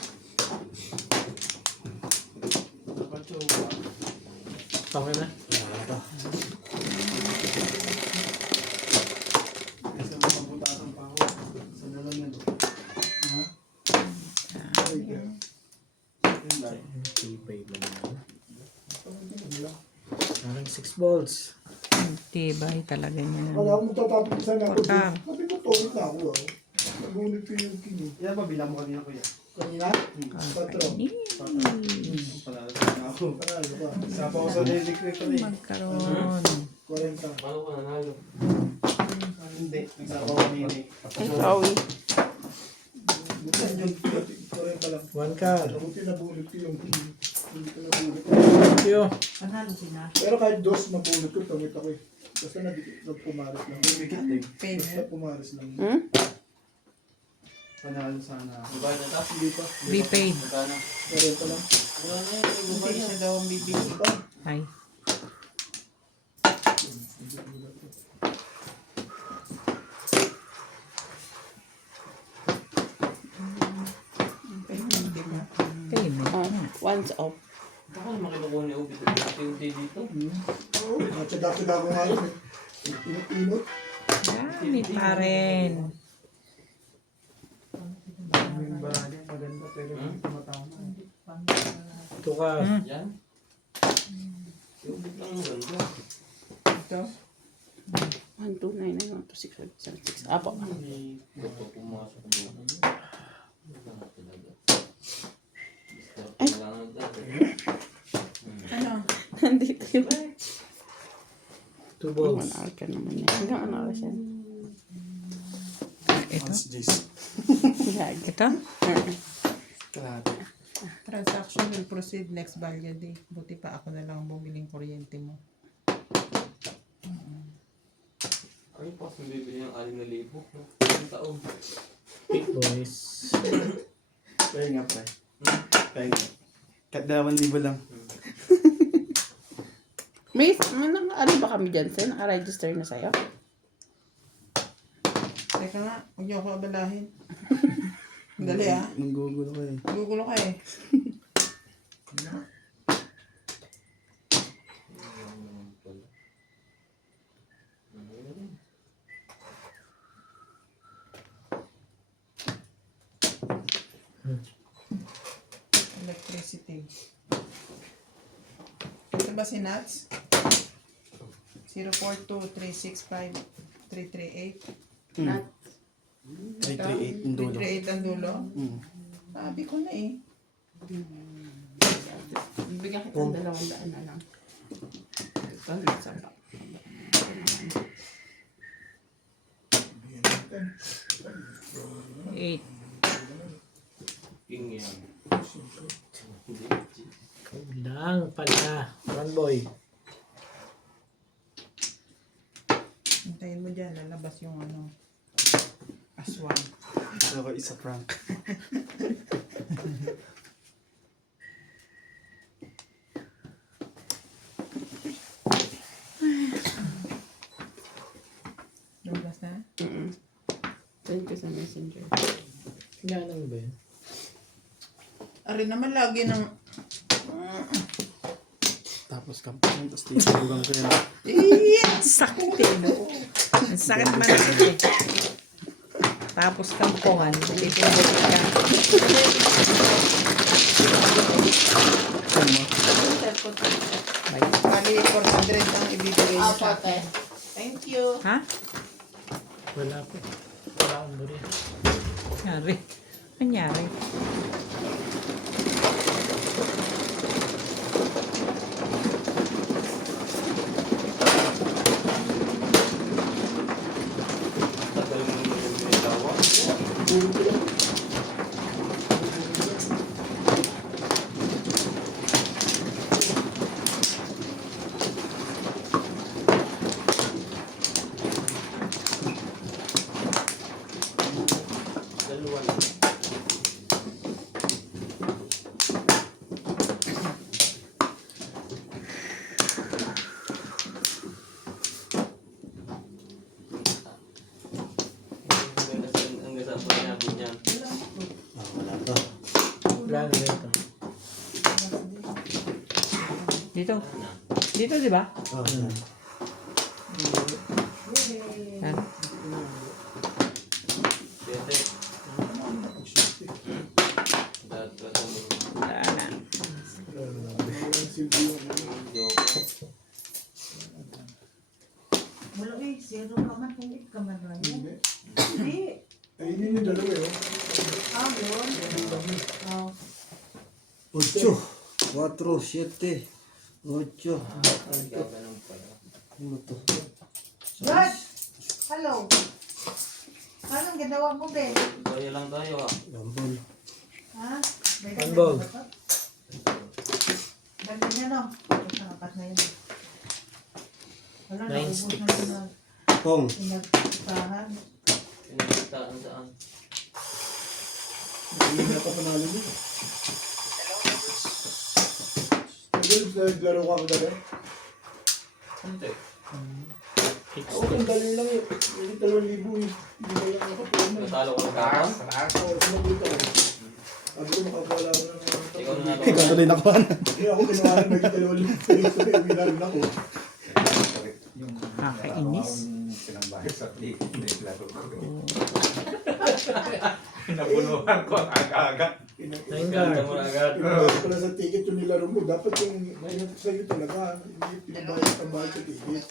Okay na? Kasi magkabutasan pa ako. Sa dalang yan. Ha? Yun lang. Ang tibay mo naman. Parang 6 volts. Tibay talaga niya. Wala akong tatapos sana ako. Pagka. Sabi ko, tawid na ako. Nagulit ko yung kini. Yan ba bilang mo kanina kuya? Kanina? Patro. Panalo na ako. Panalo ba? Isa pa ako sa daily ko na eh. Magkaroon. 40. Paano ko nanalo? Hindi. Nagsama ko kanina eh. Sorry. Bukan yung 40 lang. 1 card. Nabuti nabulot ko yung kini. Hindi ko nabulot. Thank you. Pero kahit dos nabulot ko, tawid ako eh. Basta nagpumaris lang. Bumikit eh. Pin. Basta pumaris lang. Hmm? Panalo sana ako. Diba na ta? Hindi pa. Be paid. Magkano? 40 lang. Wala na yun. Hindi siya daw ang bibili. Ay. Payment na. Once off. Ako naman kinukuha ni Ubi yung day dito. Oo, natsaga-tsaga ko nga yun eh. Inot-inot. Dami pa rin. Yung bara niya maganda pero hindi tumatama. Ito ka. Yan. Yung Ubi lang ang ganda. Ito. 1, 2, 9, 9, 1, 2, 6, 7, 6. Apo. May gusto pumasok doon. Wala na talaga. Disturb na lang ang dati. Ano? Nandito yun. 2 balls. 1 hour ka naman yan. Hanggang ano oras yan? Ito? Gag. Ito? Kalahati. Transaction will proceed next value day. Buti pa ako na lang bumiling kuryente mo. Ay, pas nabibili ng 6,000. Ang taon. Big boys. Kaya nga pre. Kaya nga. Kahit 2,000 lang. May, ano ba kami dyan, sir? Naka-register na sa'yo? Teka nga, huwag niyo ako abalahin. Dali ah. Nanggugulo ko eh. Gugulo ka eh. Electricity. Ito ba si Nats? 042-365-338. Ay, 3,800 ang dulo. 338 ang dulo? Sabi ko na eh. Bigyan kita ng 200 na lang. Ito, nasa ba? 8. King yan. Lang pala. Run boy. Hintayin mo dyan, lalabas yung ano. Aswang. Ako isa prank. Lumabas na? Send ko sa messenger. Ganang ba yun? Ari naman lagi ng... Tapos kampan, tapos titilugan ko yun. Sakit eh. Ang sakit man eh. Tapos kampungan. Titulog ka. Bali, 400 ang ibibigay niya sa akin. Thank you. Ha? Wala po. Wala akong buri. Nangyari. Nangyari. Tagal mo yung binitawa. Dalawa lang. Hanggang saan po inabot niyan? Wala to. Wala na rin ito. Dito. Dito, di ba? Oh, Yan. Siyete. Dahil ka sa mga Wala na. joke. Wala eh, zero ka man kung it ka man rin. Hindi. Ay, yun yung dalawa eh. Yun. Oh. 8, 4, 7, 8. Ganun pala. Ano to? Brad! Hello! Anong ginawa mo, Ben? Kaya lang tayo ah. Gambol. Ha? May Handball. Ganda niya, no? Nakakat na yun. Wala, Nine naubos na sticks. yun na Pong. pinagtahan. Pinagtaan saan? Hindi na pa panalo dito. Naglaro ka ba dali? Hindi. Ako, ang dali lang yun. Hindi 2,000 eh. Hindi na lang ako po. Natalo ko ng Taas, tapos. taas. Oo, sumaglit ako. Sabi ko, makakawala ko ng Ikaw na Ikaw natalo. tuloy nakuha na. Hindi ako ginawa na naging 2,000. Uwi na rin ako. Yung Nakakainis. pinambayad sa plate, hindi laro ko. Nabuluhan ko ang aga-aga. Ganda mo na agad. Pinabalik ko na sa ticket yung nilaro mo. Dapat yung maingat sa'yo talaga. Hindi pinabayad ang bayad sa ticket.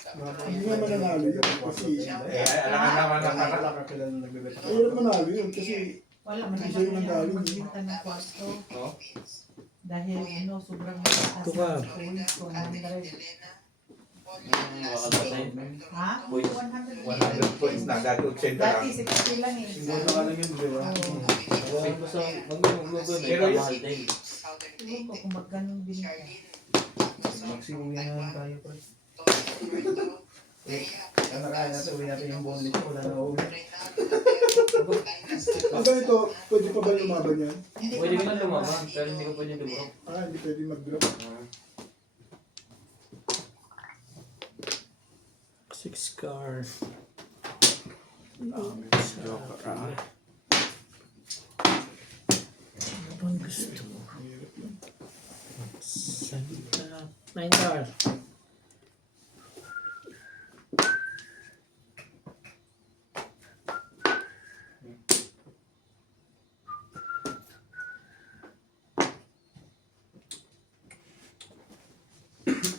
Hindi nga mananalo yun. Kasi Alangan naman ang anak. ayun manalo yun. Kasi Wala man Hindi sa'yo naman nanalo. magbinta ng kwarto. No? Dahil sobrang mataas Ito ka. ng points, 100. Makakalmatay. Ha? Points. 100. 100 points na agad 80 lang. Dati 60 lang eh. siguro na lang yun, di ba? Oo. Basta mag-gugo na Pero mahal din. Ewan ko kung magkano binita. Magsiuwi na lang tayo, pre. Ano kaya natin, uwi natin yung bonus ko. Wala na uwi. Ang ganito, pwede pa ba lumaban yan? Pwede ka lang lumaban, pero hindi ka pwede lumurok. Hindi pwede mag-drop. 6 car. Joker, ah. Ano bang gusto mo? Salita. 9 car.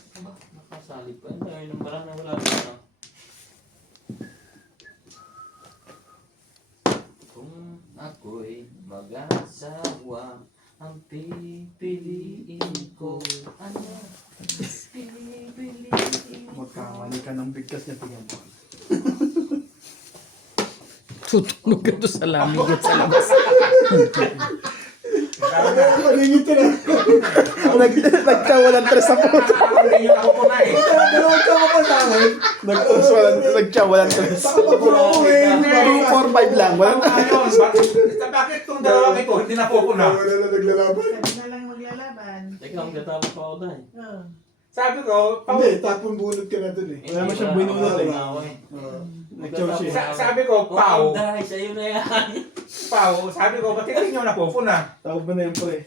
Nakasalip pa. Ang dami ng barang na wala rin na. Kung ako'y mag-asawa, ang pipiliin ko, ano? Pipiliin ko. Magkamali ka ng bigkas niya, tingnan mo. Tutunog ka doon sa lamig sa labas. Paningin ka na. Nagtsawalan tres ako. Hindi ako po na eh. Dalawang ka pa sa akin. Nagtsawalan tres. Ako eh. 2, 4, 5 lang. Wala na. Ayun, bakit itong dalawang ito hindi na po na? Wala na naglalaban. Sabi na lang maglalaban. Teka, magkatapos pa ako dahil. Oo. Sabi ko, Hindi, tapon bunot ka na dun eh. Wala mo siyang binunod eh. Nag-chow siya. sabi ko, Pao, Dahil sa'yo na yan. Pao, sabi ko, ba't hindi nyo napupuna? Tawag ba na yun, pre?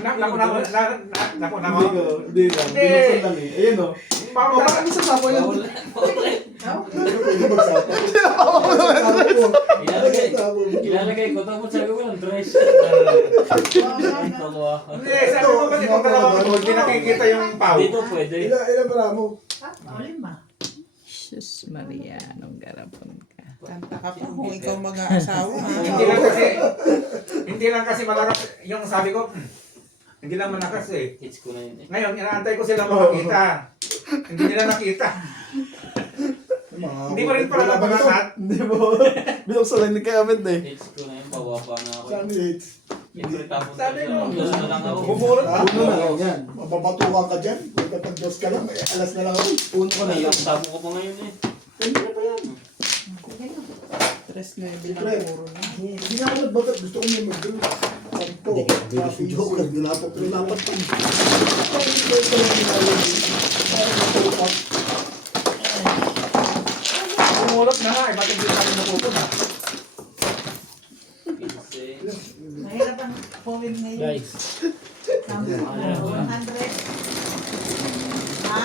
Naku na Hindi ko. Hindi lang. Binuksan lang eh. Ayun o. Pao, Bakit isa pa po yun? Pwede magsapo. Ilalagay ko, tapos sabi ko ng dress. Hindi, sabi ko, ba't itong dalawang ito, hindi nakikita yung Pao? Dito pwede. Ilan para mo? Ah, lima. Sus Maria, anong garapon ka. Kanta ka pa kung ikaw mag-aasawa. Hindi lang kasi malakas, yung sabi ko, hindi lang malakas eh. Hits ko na yun eh. Ngayon, inaantay ko sila makakita. Hindi nila nakita. Hindi pa rin pala nabangat. Hindi mo. Binuksan lang ni Kevin eh. Hits ko na yun, pawapa na ako. Saan hits? Siyempre tapos Sabi na ko, Diyos na lang ako. bubulot. Uno na lang yan. Mababatukan ka dyan. Kung katagdos ka lang, alas na lang ako. Uno ka na Ayun, lang. tabo ko pa ngayon eh. Hindi na pa yan. Stress level Pre, ng puro na. hindi nga ako nagbagat. Gusto ko may mag-drop. Sampo. Hindi ko joke. Nagdulapat pa. Hindi ko ito lang ninalagay. Parang natupak. Bumulot na nga, eh, ba't hindi kami napupuna? Kasi, Mahirap ang COVID ngayon. Guys. 100. Ha?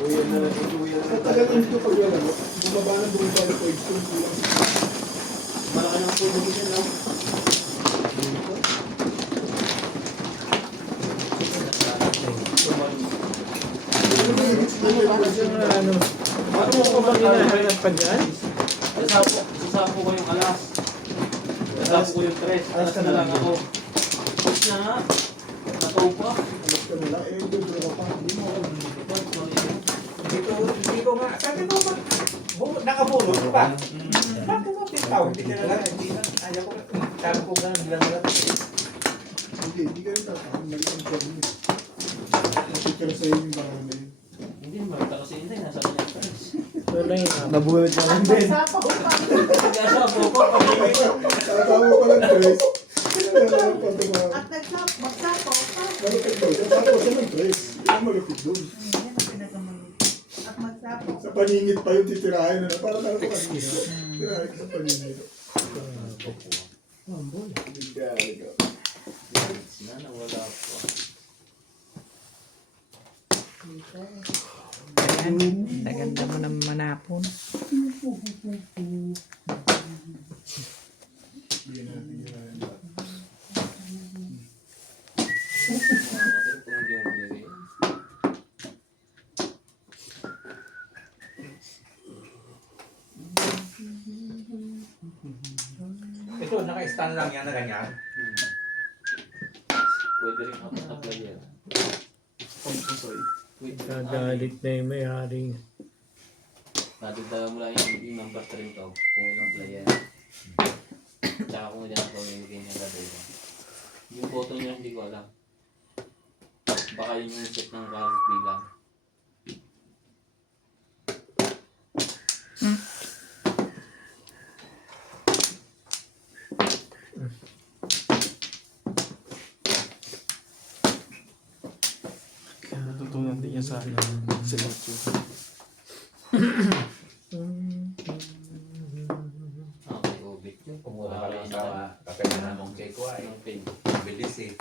Uyan na lang. Uyan na Sa lang. tagal nito pag wala mo, bumaba ng points kung kulang. Malaki ng puno din lang. Ano? Ano mo ba hinahanap pa dyan? sasapo ko yung alas. Sasapo ko yung tres. Alas na lang ako. Tapos na nga. Nataw pa. Alas ka nila, doon pa. Hindi mo ako. Hindi ko nga, sabi ko ba, nakabulot pa. Bakit mo pintaw? Hindi nila lang, hindi na, ayaw ko, sabi ko nga, nila. Hindi ka rin tatawag. Mali ang job niya. Nakikira sa'yo yung barang na yun. Hindi, marita kasi hindi. Nasa kanya yung tres. Wala yun. Nabulat ka lang din. Magsapaw pa. Nagsasapo ko. Pag-ibig. Tatawa ko lang, Tres. At magsapaw pa. Malupit daw. Tatawa siya ng Tres. Hindi malupit doon. Yan ang pinakamalupit. At Tapos, Sa paningit pa yung titirahin. Ano? Para tayo kanina. Tirahin sa paningit. Bigay ko. Na nawala po. Ayan, naganda mo ng manapon. Bigyan natin yun. Kung hindi mo binigay. Ito, naka-stand lang yan na ganyan. Pwede rin ako sa player. Pwede rin. Nagalit na yung may-ari. Nadagdagan mo lang yung number 3 to kung ilang player. Tsaka kung ilan ako yung magiging niya gagawin. Yung photo niya hindi ko alam. Baka yun yung set ng Carlos bilang. Natutunan din niya sa YouTube. Okay, ubit. Kumuha ka lang sa kape na mong check ko ay Yung pin. bilis eh.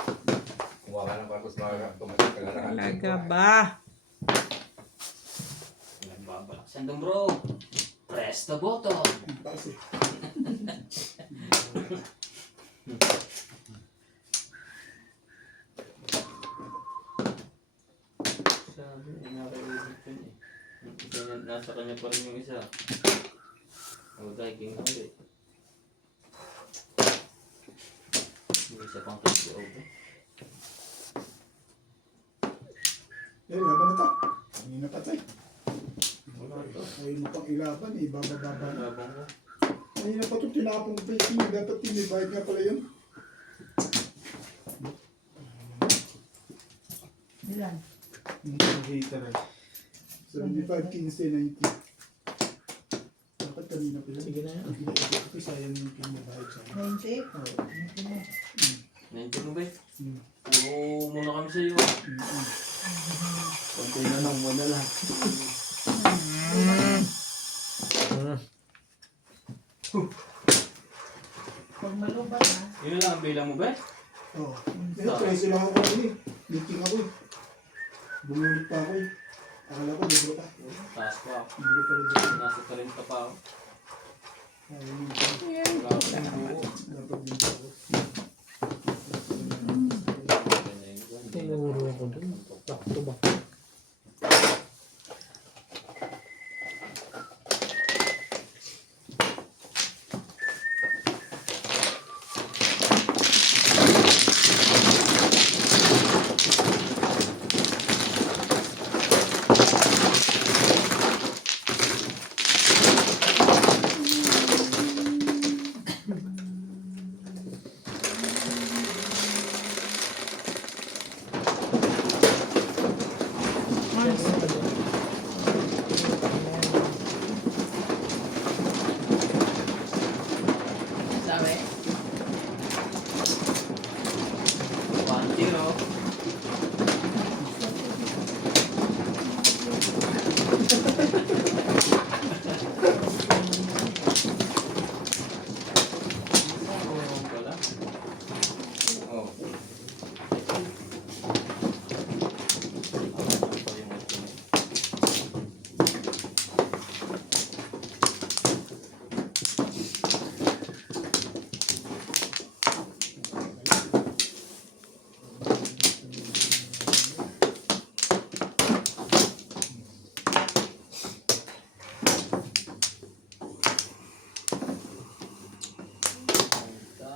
Kumuha ka ng pagkos mga tumatik ka lang. Talaga ba? Nagbabalaksan doon bro. Press the button. Kasi. Sabi, nakaibig yun eh. Yung isa niya, nasa kanya pa rin yung isa. Okay, king ulit. Yung isa pang kasi over. Eh, laban na to. Kanina pa tayo. Ayaw mo pang ilaban eh. Bababa na. Labang ko. Kanina pa ito tinapong pacing. Dapat tinibay nga pala yun. ilan? Yung hater eh. 75, 15, 90. Dapat kanina pa yun. Sige na yan. Hindi, sayang yung pinabahid sa akin. 90? Oo. Nandiyan mo ba? Hmm. Puro muna kami sa iyo. Konti na lang, wala lang. Pag malubat na, Yun lang ang bilang mo ba? Oo. Pero 13 lang ako kanina eh. Meeting ako eh. Bumulit pa ako eh. Akala ko dito ka. Taas pa ako. Hindi ko pala dito. Nasa 30 pa ako. Ayaw mo pa. Grabe yung buo. Dapat dito ako. Tinuro ako dun. Back to back. Sabi? 1-0. Oh.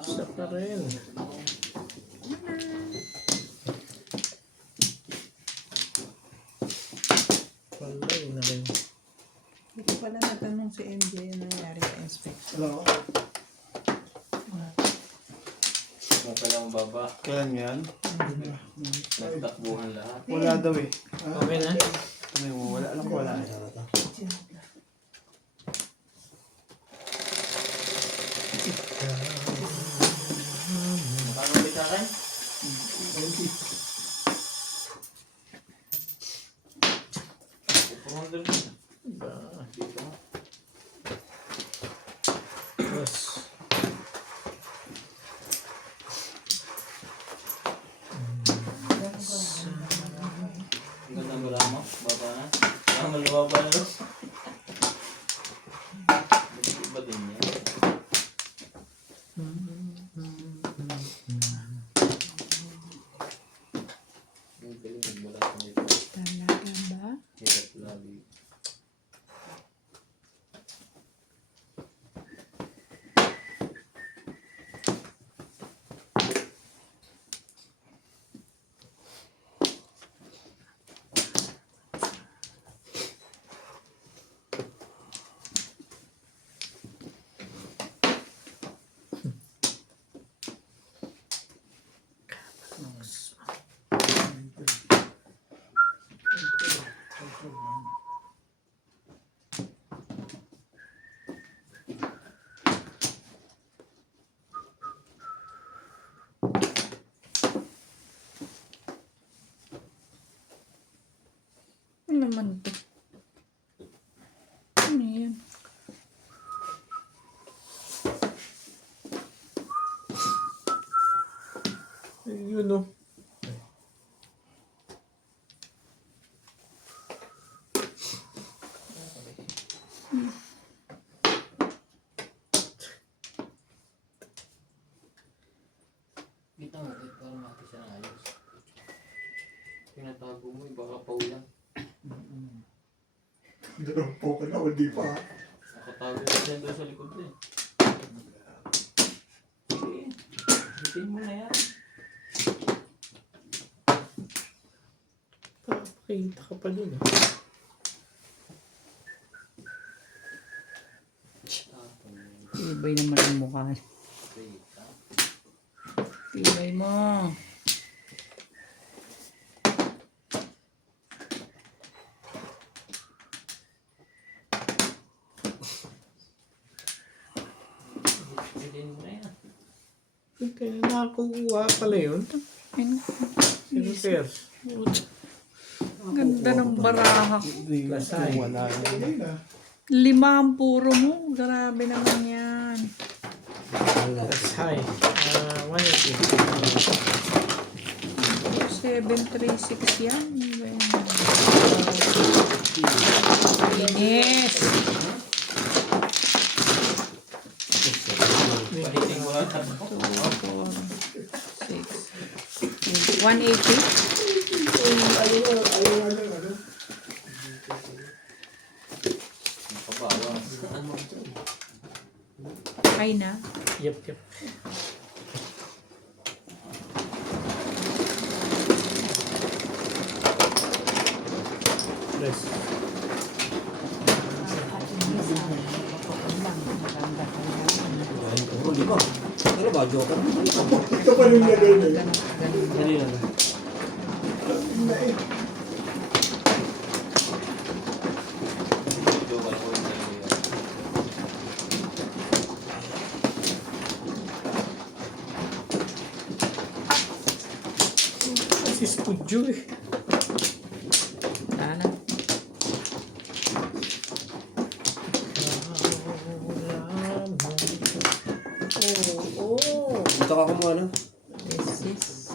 Isa pa rin. Palay na rin. Hindi ko pala natanong si MJ yung nangyari sa inspection. Wala ako. Kung kailangan baba, Kailan yan? nagtakbuhan lahat. Wala daw eh. Okay na? Ano mo, wala lang wala. Makano ulit sa akin? 400. Dos. Ang ganda mo lang mo. Baba na. Lumaba na. Iba din yan. Ang galing magbulat mo ito. Talaga ba? Hirap lagi. Ano naman to? Ano yan? Yun o. Kita mo, para mati siya ng ayos. Pinatago mo, baka paulang. Dalawang po ka na, hindi pa. Nakatago ka siya doon sa likod na eh. Sige, bitin mo na yan. Pakita ka pa dun. Tibay naman ang mukha. Tibay mo. Bitin mo na yan. Kaya nakakuha pala yun. Ayun. Sino sir? Ganda ng baraha. Lasay. Hindi na. 5 ang puro mo. Grabe naman yan. Lasay. 180. 736 yan. Linis. Pahiting mo lang. 180. Nakabawas. Ano? Ay na. Yep, yep. Press. Di ba? Ano ba, joker? Ito pa yung lagay na yun. Kanina na. Video ka lang ko yung sa'yo yun. Kasi studio eh. Sana. Oh. Dito ka kumuha na. This is...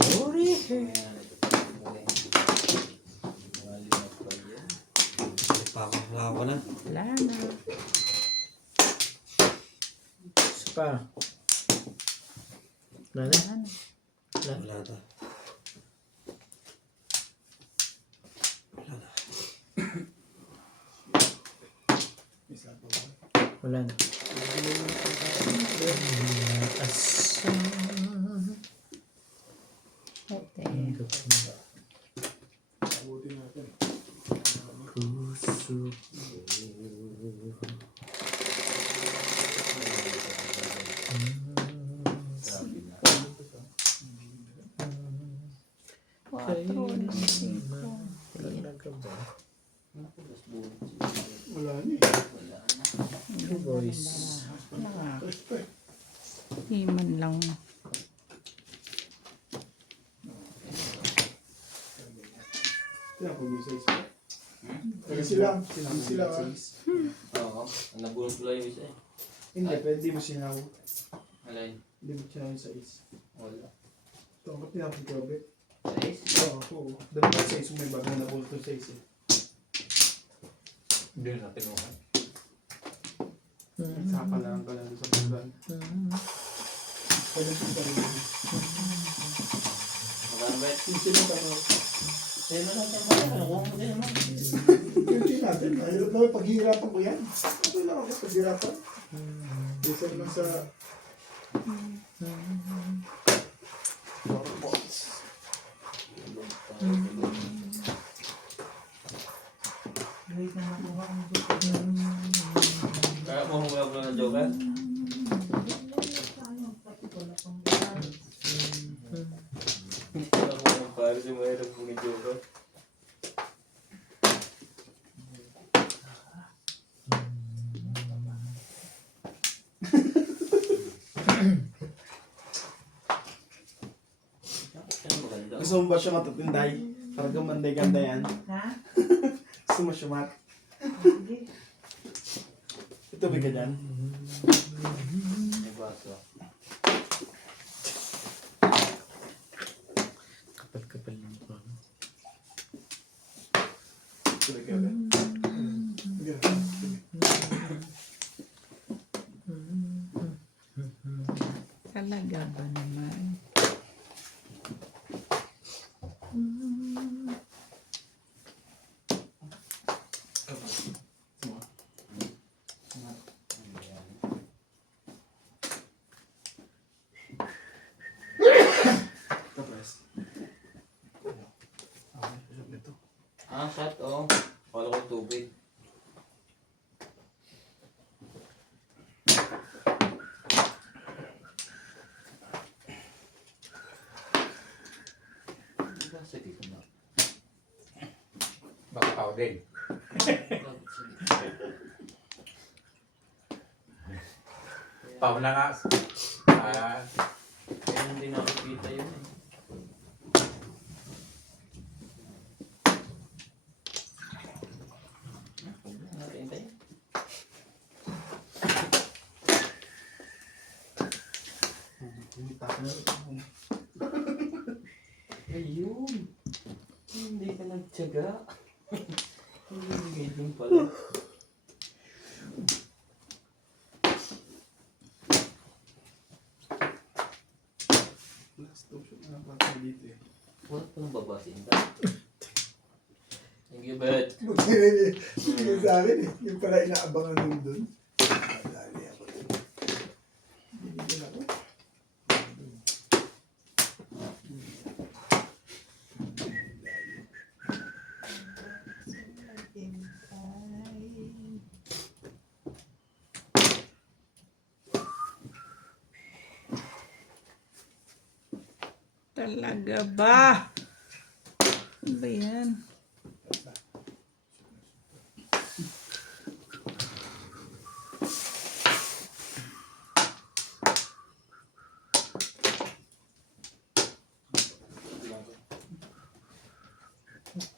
Sorry. Ayan, ito pa yung muli. Malimot pa yan. Pakakala ko na. Wala na. Spa. Wala na. Wala na. Wala na. Wala na. Okay. Abutin natin. Puso. Quatro, cinco. Talaga ba? Wala na eh. Two boys. Press pa eh. Di man lang. Kaya kung may size pa. Easy lang. Easy lang ah. Oo. Ang nabulong ko lang yung isa eh. Hindi, pwede mo sinaw. Alay. Hindi mo sinaw yung size. Wala. Ito, ba't tinapin ko, Be? Size? Oo. Dalawa size may bagong nabulto size eh. Hindi na tinuhan. Saka lang ka lang sa bulan. Pwede siya rin. Magkano ba? Easy lang tayo. Sa'yo na lang tayo ba? Ano ko mo din naman? Hindi natin. Mahirap naman paghihirapan ko yan. Okay lang ako paghihirapan. Design lang sa... Wait na nakuha ang gusto. Kaya mo mula ko ng joker? Pati wala pang buwan. Kaya mo ng pare si Mayroon kong joker. Gusto mo ba siya matutinday? Para gumanday-ganda yan. Ha? Gusto mo siya Sige. Ito ba ka dyan? May baso. Kapal-kapal lang po. Ito ba ka dyan? Talaga ba naman? Ito press. Ito. Ah, shot oh. Kala ko tubig. Sige ko na. Baka tao din. Pao na nga. Kaya hindi nakikita yun eh. Nakintay. Ayun. Hindi ka nagtyaga. Hindi ganyan pala. Last option na pati dito eh. Wala pa nang babasin ka. Thank you, Bet. Yung sa akin eh. Yung pala inaabangan nung doon. Dali ako doon. Binigyan ako. Talaga ba? Ano ba yan?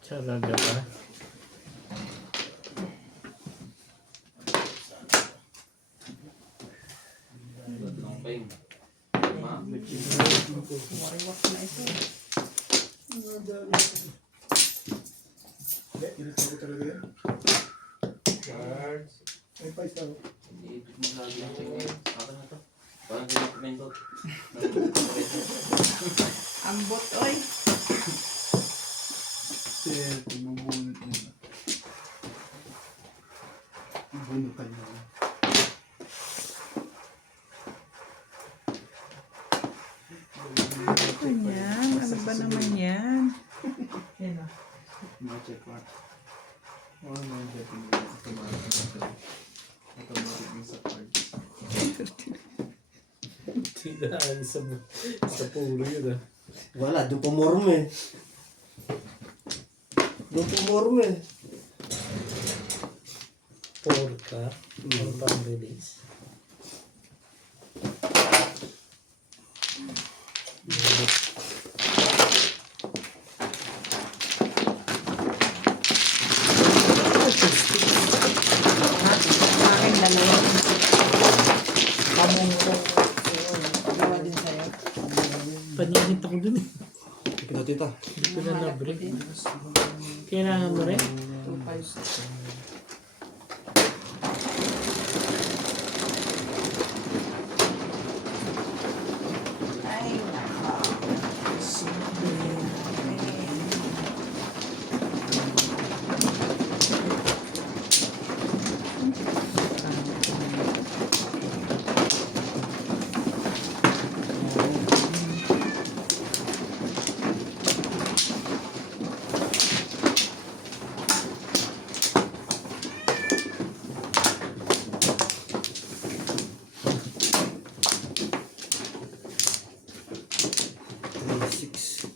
Talaga ba? Long time. Ma. Wariwak na ito. Hindi, ginagawa ko talaga yan. Cards. May pa isa ako. Iipit mo lagi ang tingin. Akin na to. Parang pinakomento. Ambot, oy. Kasi tumubunot mo na. Bunutan mo na. Ano yan? Ano ba naman yan? Yan o. Mga check mark. Oo, mga check mark. Automatic mo sa cards. Tinaan sa puro yun ah. Wala, doon pumorme. Doon pumorme. Porka. Ano pang release? dalawa. Pamungkok. Gawa din sa'yo. Paningit ako dun eh. Tignan natin ito. Hindi ko na na-break. Kailangan mo rin? 2.5. Ay, nako. Six.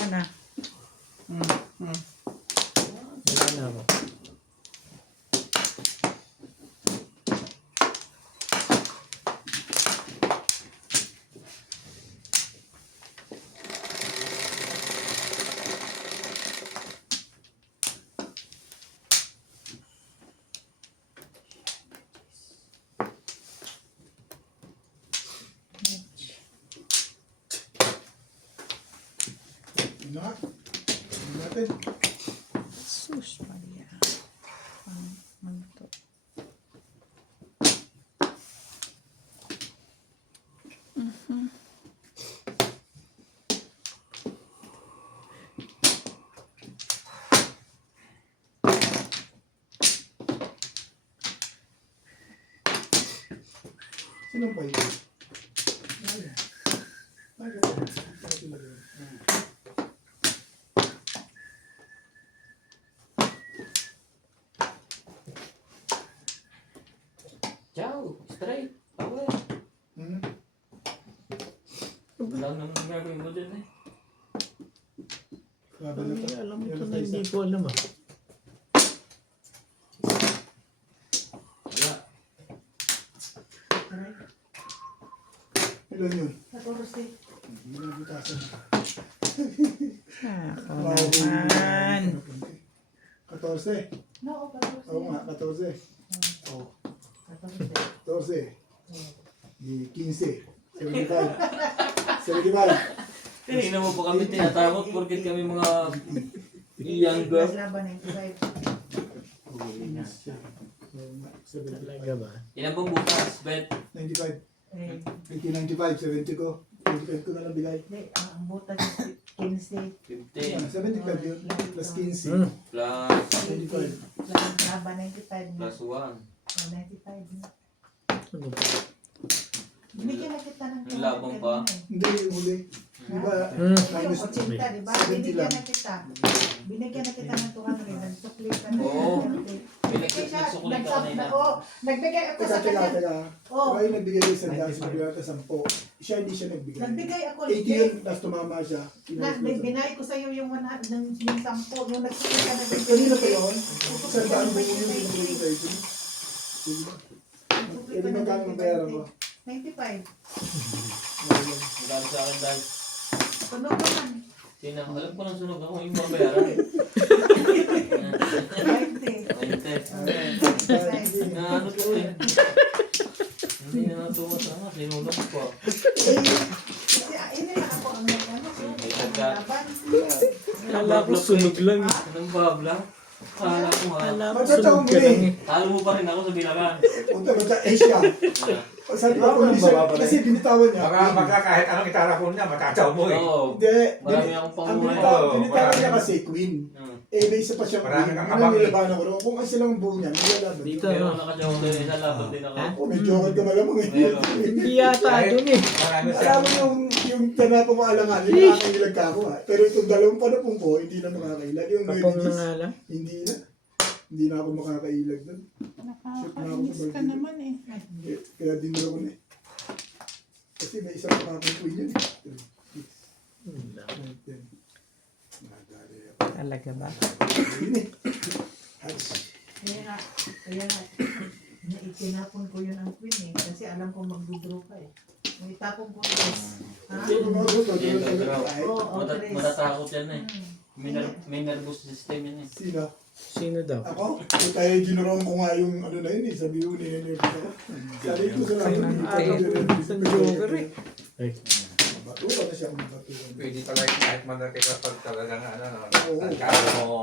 Ano na? Wala na ako. Yun na nga. Tignan natin. Sus, Maria. Ano to? Sinong pa yun? Ay. Ay, ganun. Ciao, straight, power. Hmm? Wala nang gagawin mo dun eh. Laban na Ay, to. alam mo Yan ito ang na isa. hindi ko alam ah. Wala. Ilan yun? 14. Hindi na butasan. Ako naman. 14. No, 14. Oo nga, 14. Oo. 14. 15. 75. 75. Tingnan mo pa kami tinatakot porket kami mga younger. Mas laban 95. Oo nga, 75. Talaga ba? Ilan bang bukas, Bet? 95. Eh, 1995, 70 ko. 25 ko na lang bigay. hindi, ang butas is 15. 15 75 yun. Plus 15. Hmm. plus 25. Plus laban 95 na. plus 1. Oh, 95 na. Ano ba? Binigyan na kita ng Yung labang pa. Hindi, yung huli. Di ba? Hmm. Yung Minus 80, di ba? 70 Binigyan lang. na kita. Binigyan na kita ng 200. Nagsukli ka na. Oo. Nagsukli Nagsukulit ka kanina. Oo. Nagbigay ako Teka, sa teka, kanya. teka. Oo. Kaya nagbigay ko sa dance, nagbigay ko sa 10. Siya hindi siya nagbigay. Nagbigay ako. 80 yun, tapos tumama siya. Binay ko sa'yo yung 100, yung 10. Yung nagsukli ka na. Kanina pa yun? Sa daan mo yun, binigay ko ito. Sige ba? Pwede magkano ang bayaran ko? 95. Magkano sa akin dahil Tunog naman. alam ko nang sunog ako yung babayaran. 90. 20. Na ano to eh. Hindi na natuwa sa nga, sinulog ko. Kasi ini lang ako ang May tagka. laban. Kala ko sunog lang eh. Anong babla? Kala ko nga. Kala ko Magtatawag sunog mo ka lang eh. eh. Talo mo pa rin ako sa bilangan. Punta ba siya? Siya. Sabi ko, hindi siya, kasi binitawan niya. Baka kahit anong itarapon niya, matataw mo eh. Oo. Hindi. Marami akong Ang pangunayan. binitawan niya kasi queen. Eh, may isa pa siyang Marami queen. kang Ano kabang eh. nilabanan ko rin. Kung kasi lang ang buo niya, hindi laban. Dito Pero no. nakajawa ko isa laban din ako. Oh, may joker ka malamang eh. Meron. Hindi yata dun eh. Marami Alam siyang mo yung tanapan mo alangan, yung nakakailag ka ako ha. Pero itong dalawang panapong ko, hindi na makakailag. Yung Kapong na Mercedes, nga lang. hindi na. Hindi na ako makakailag doon. Nakakainis ka naman eh. Kaya dinala ko na eh. Kasi may isang panapong queen yun eh. Wala. Nadali ako. Talaga ba? Yun eh. Hats. Kaya nga, itinapon ko yun ang queen eh. Kasi alam ko magdudro ka eh. Nung itapon ko yun. Ha? Pero mga gusto, Yan, tulad sa grabe. ay, Oo, tres. Matatakot yan eh. Hmm. May nervous system yan eh. sino? Sino daw? Ako? Kung tayo ginuroon ko nga yung ano na yun eh, sabi ko ni sabi ko sa Ay, lahat, sa Joker eh. batuwa na siya kung batuwa. Pwede talaga kahit malaki kapag talagang ano, Oo. nagkano mo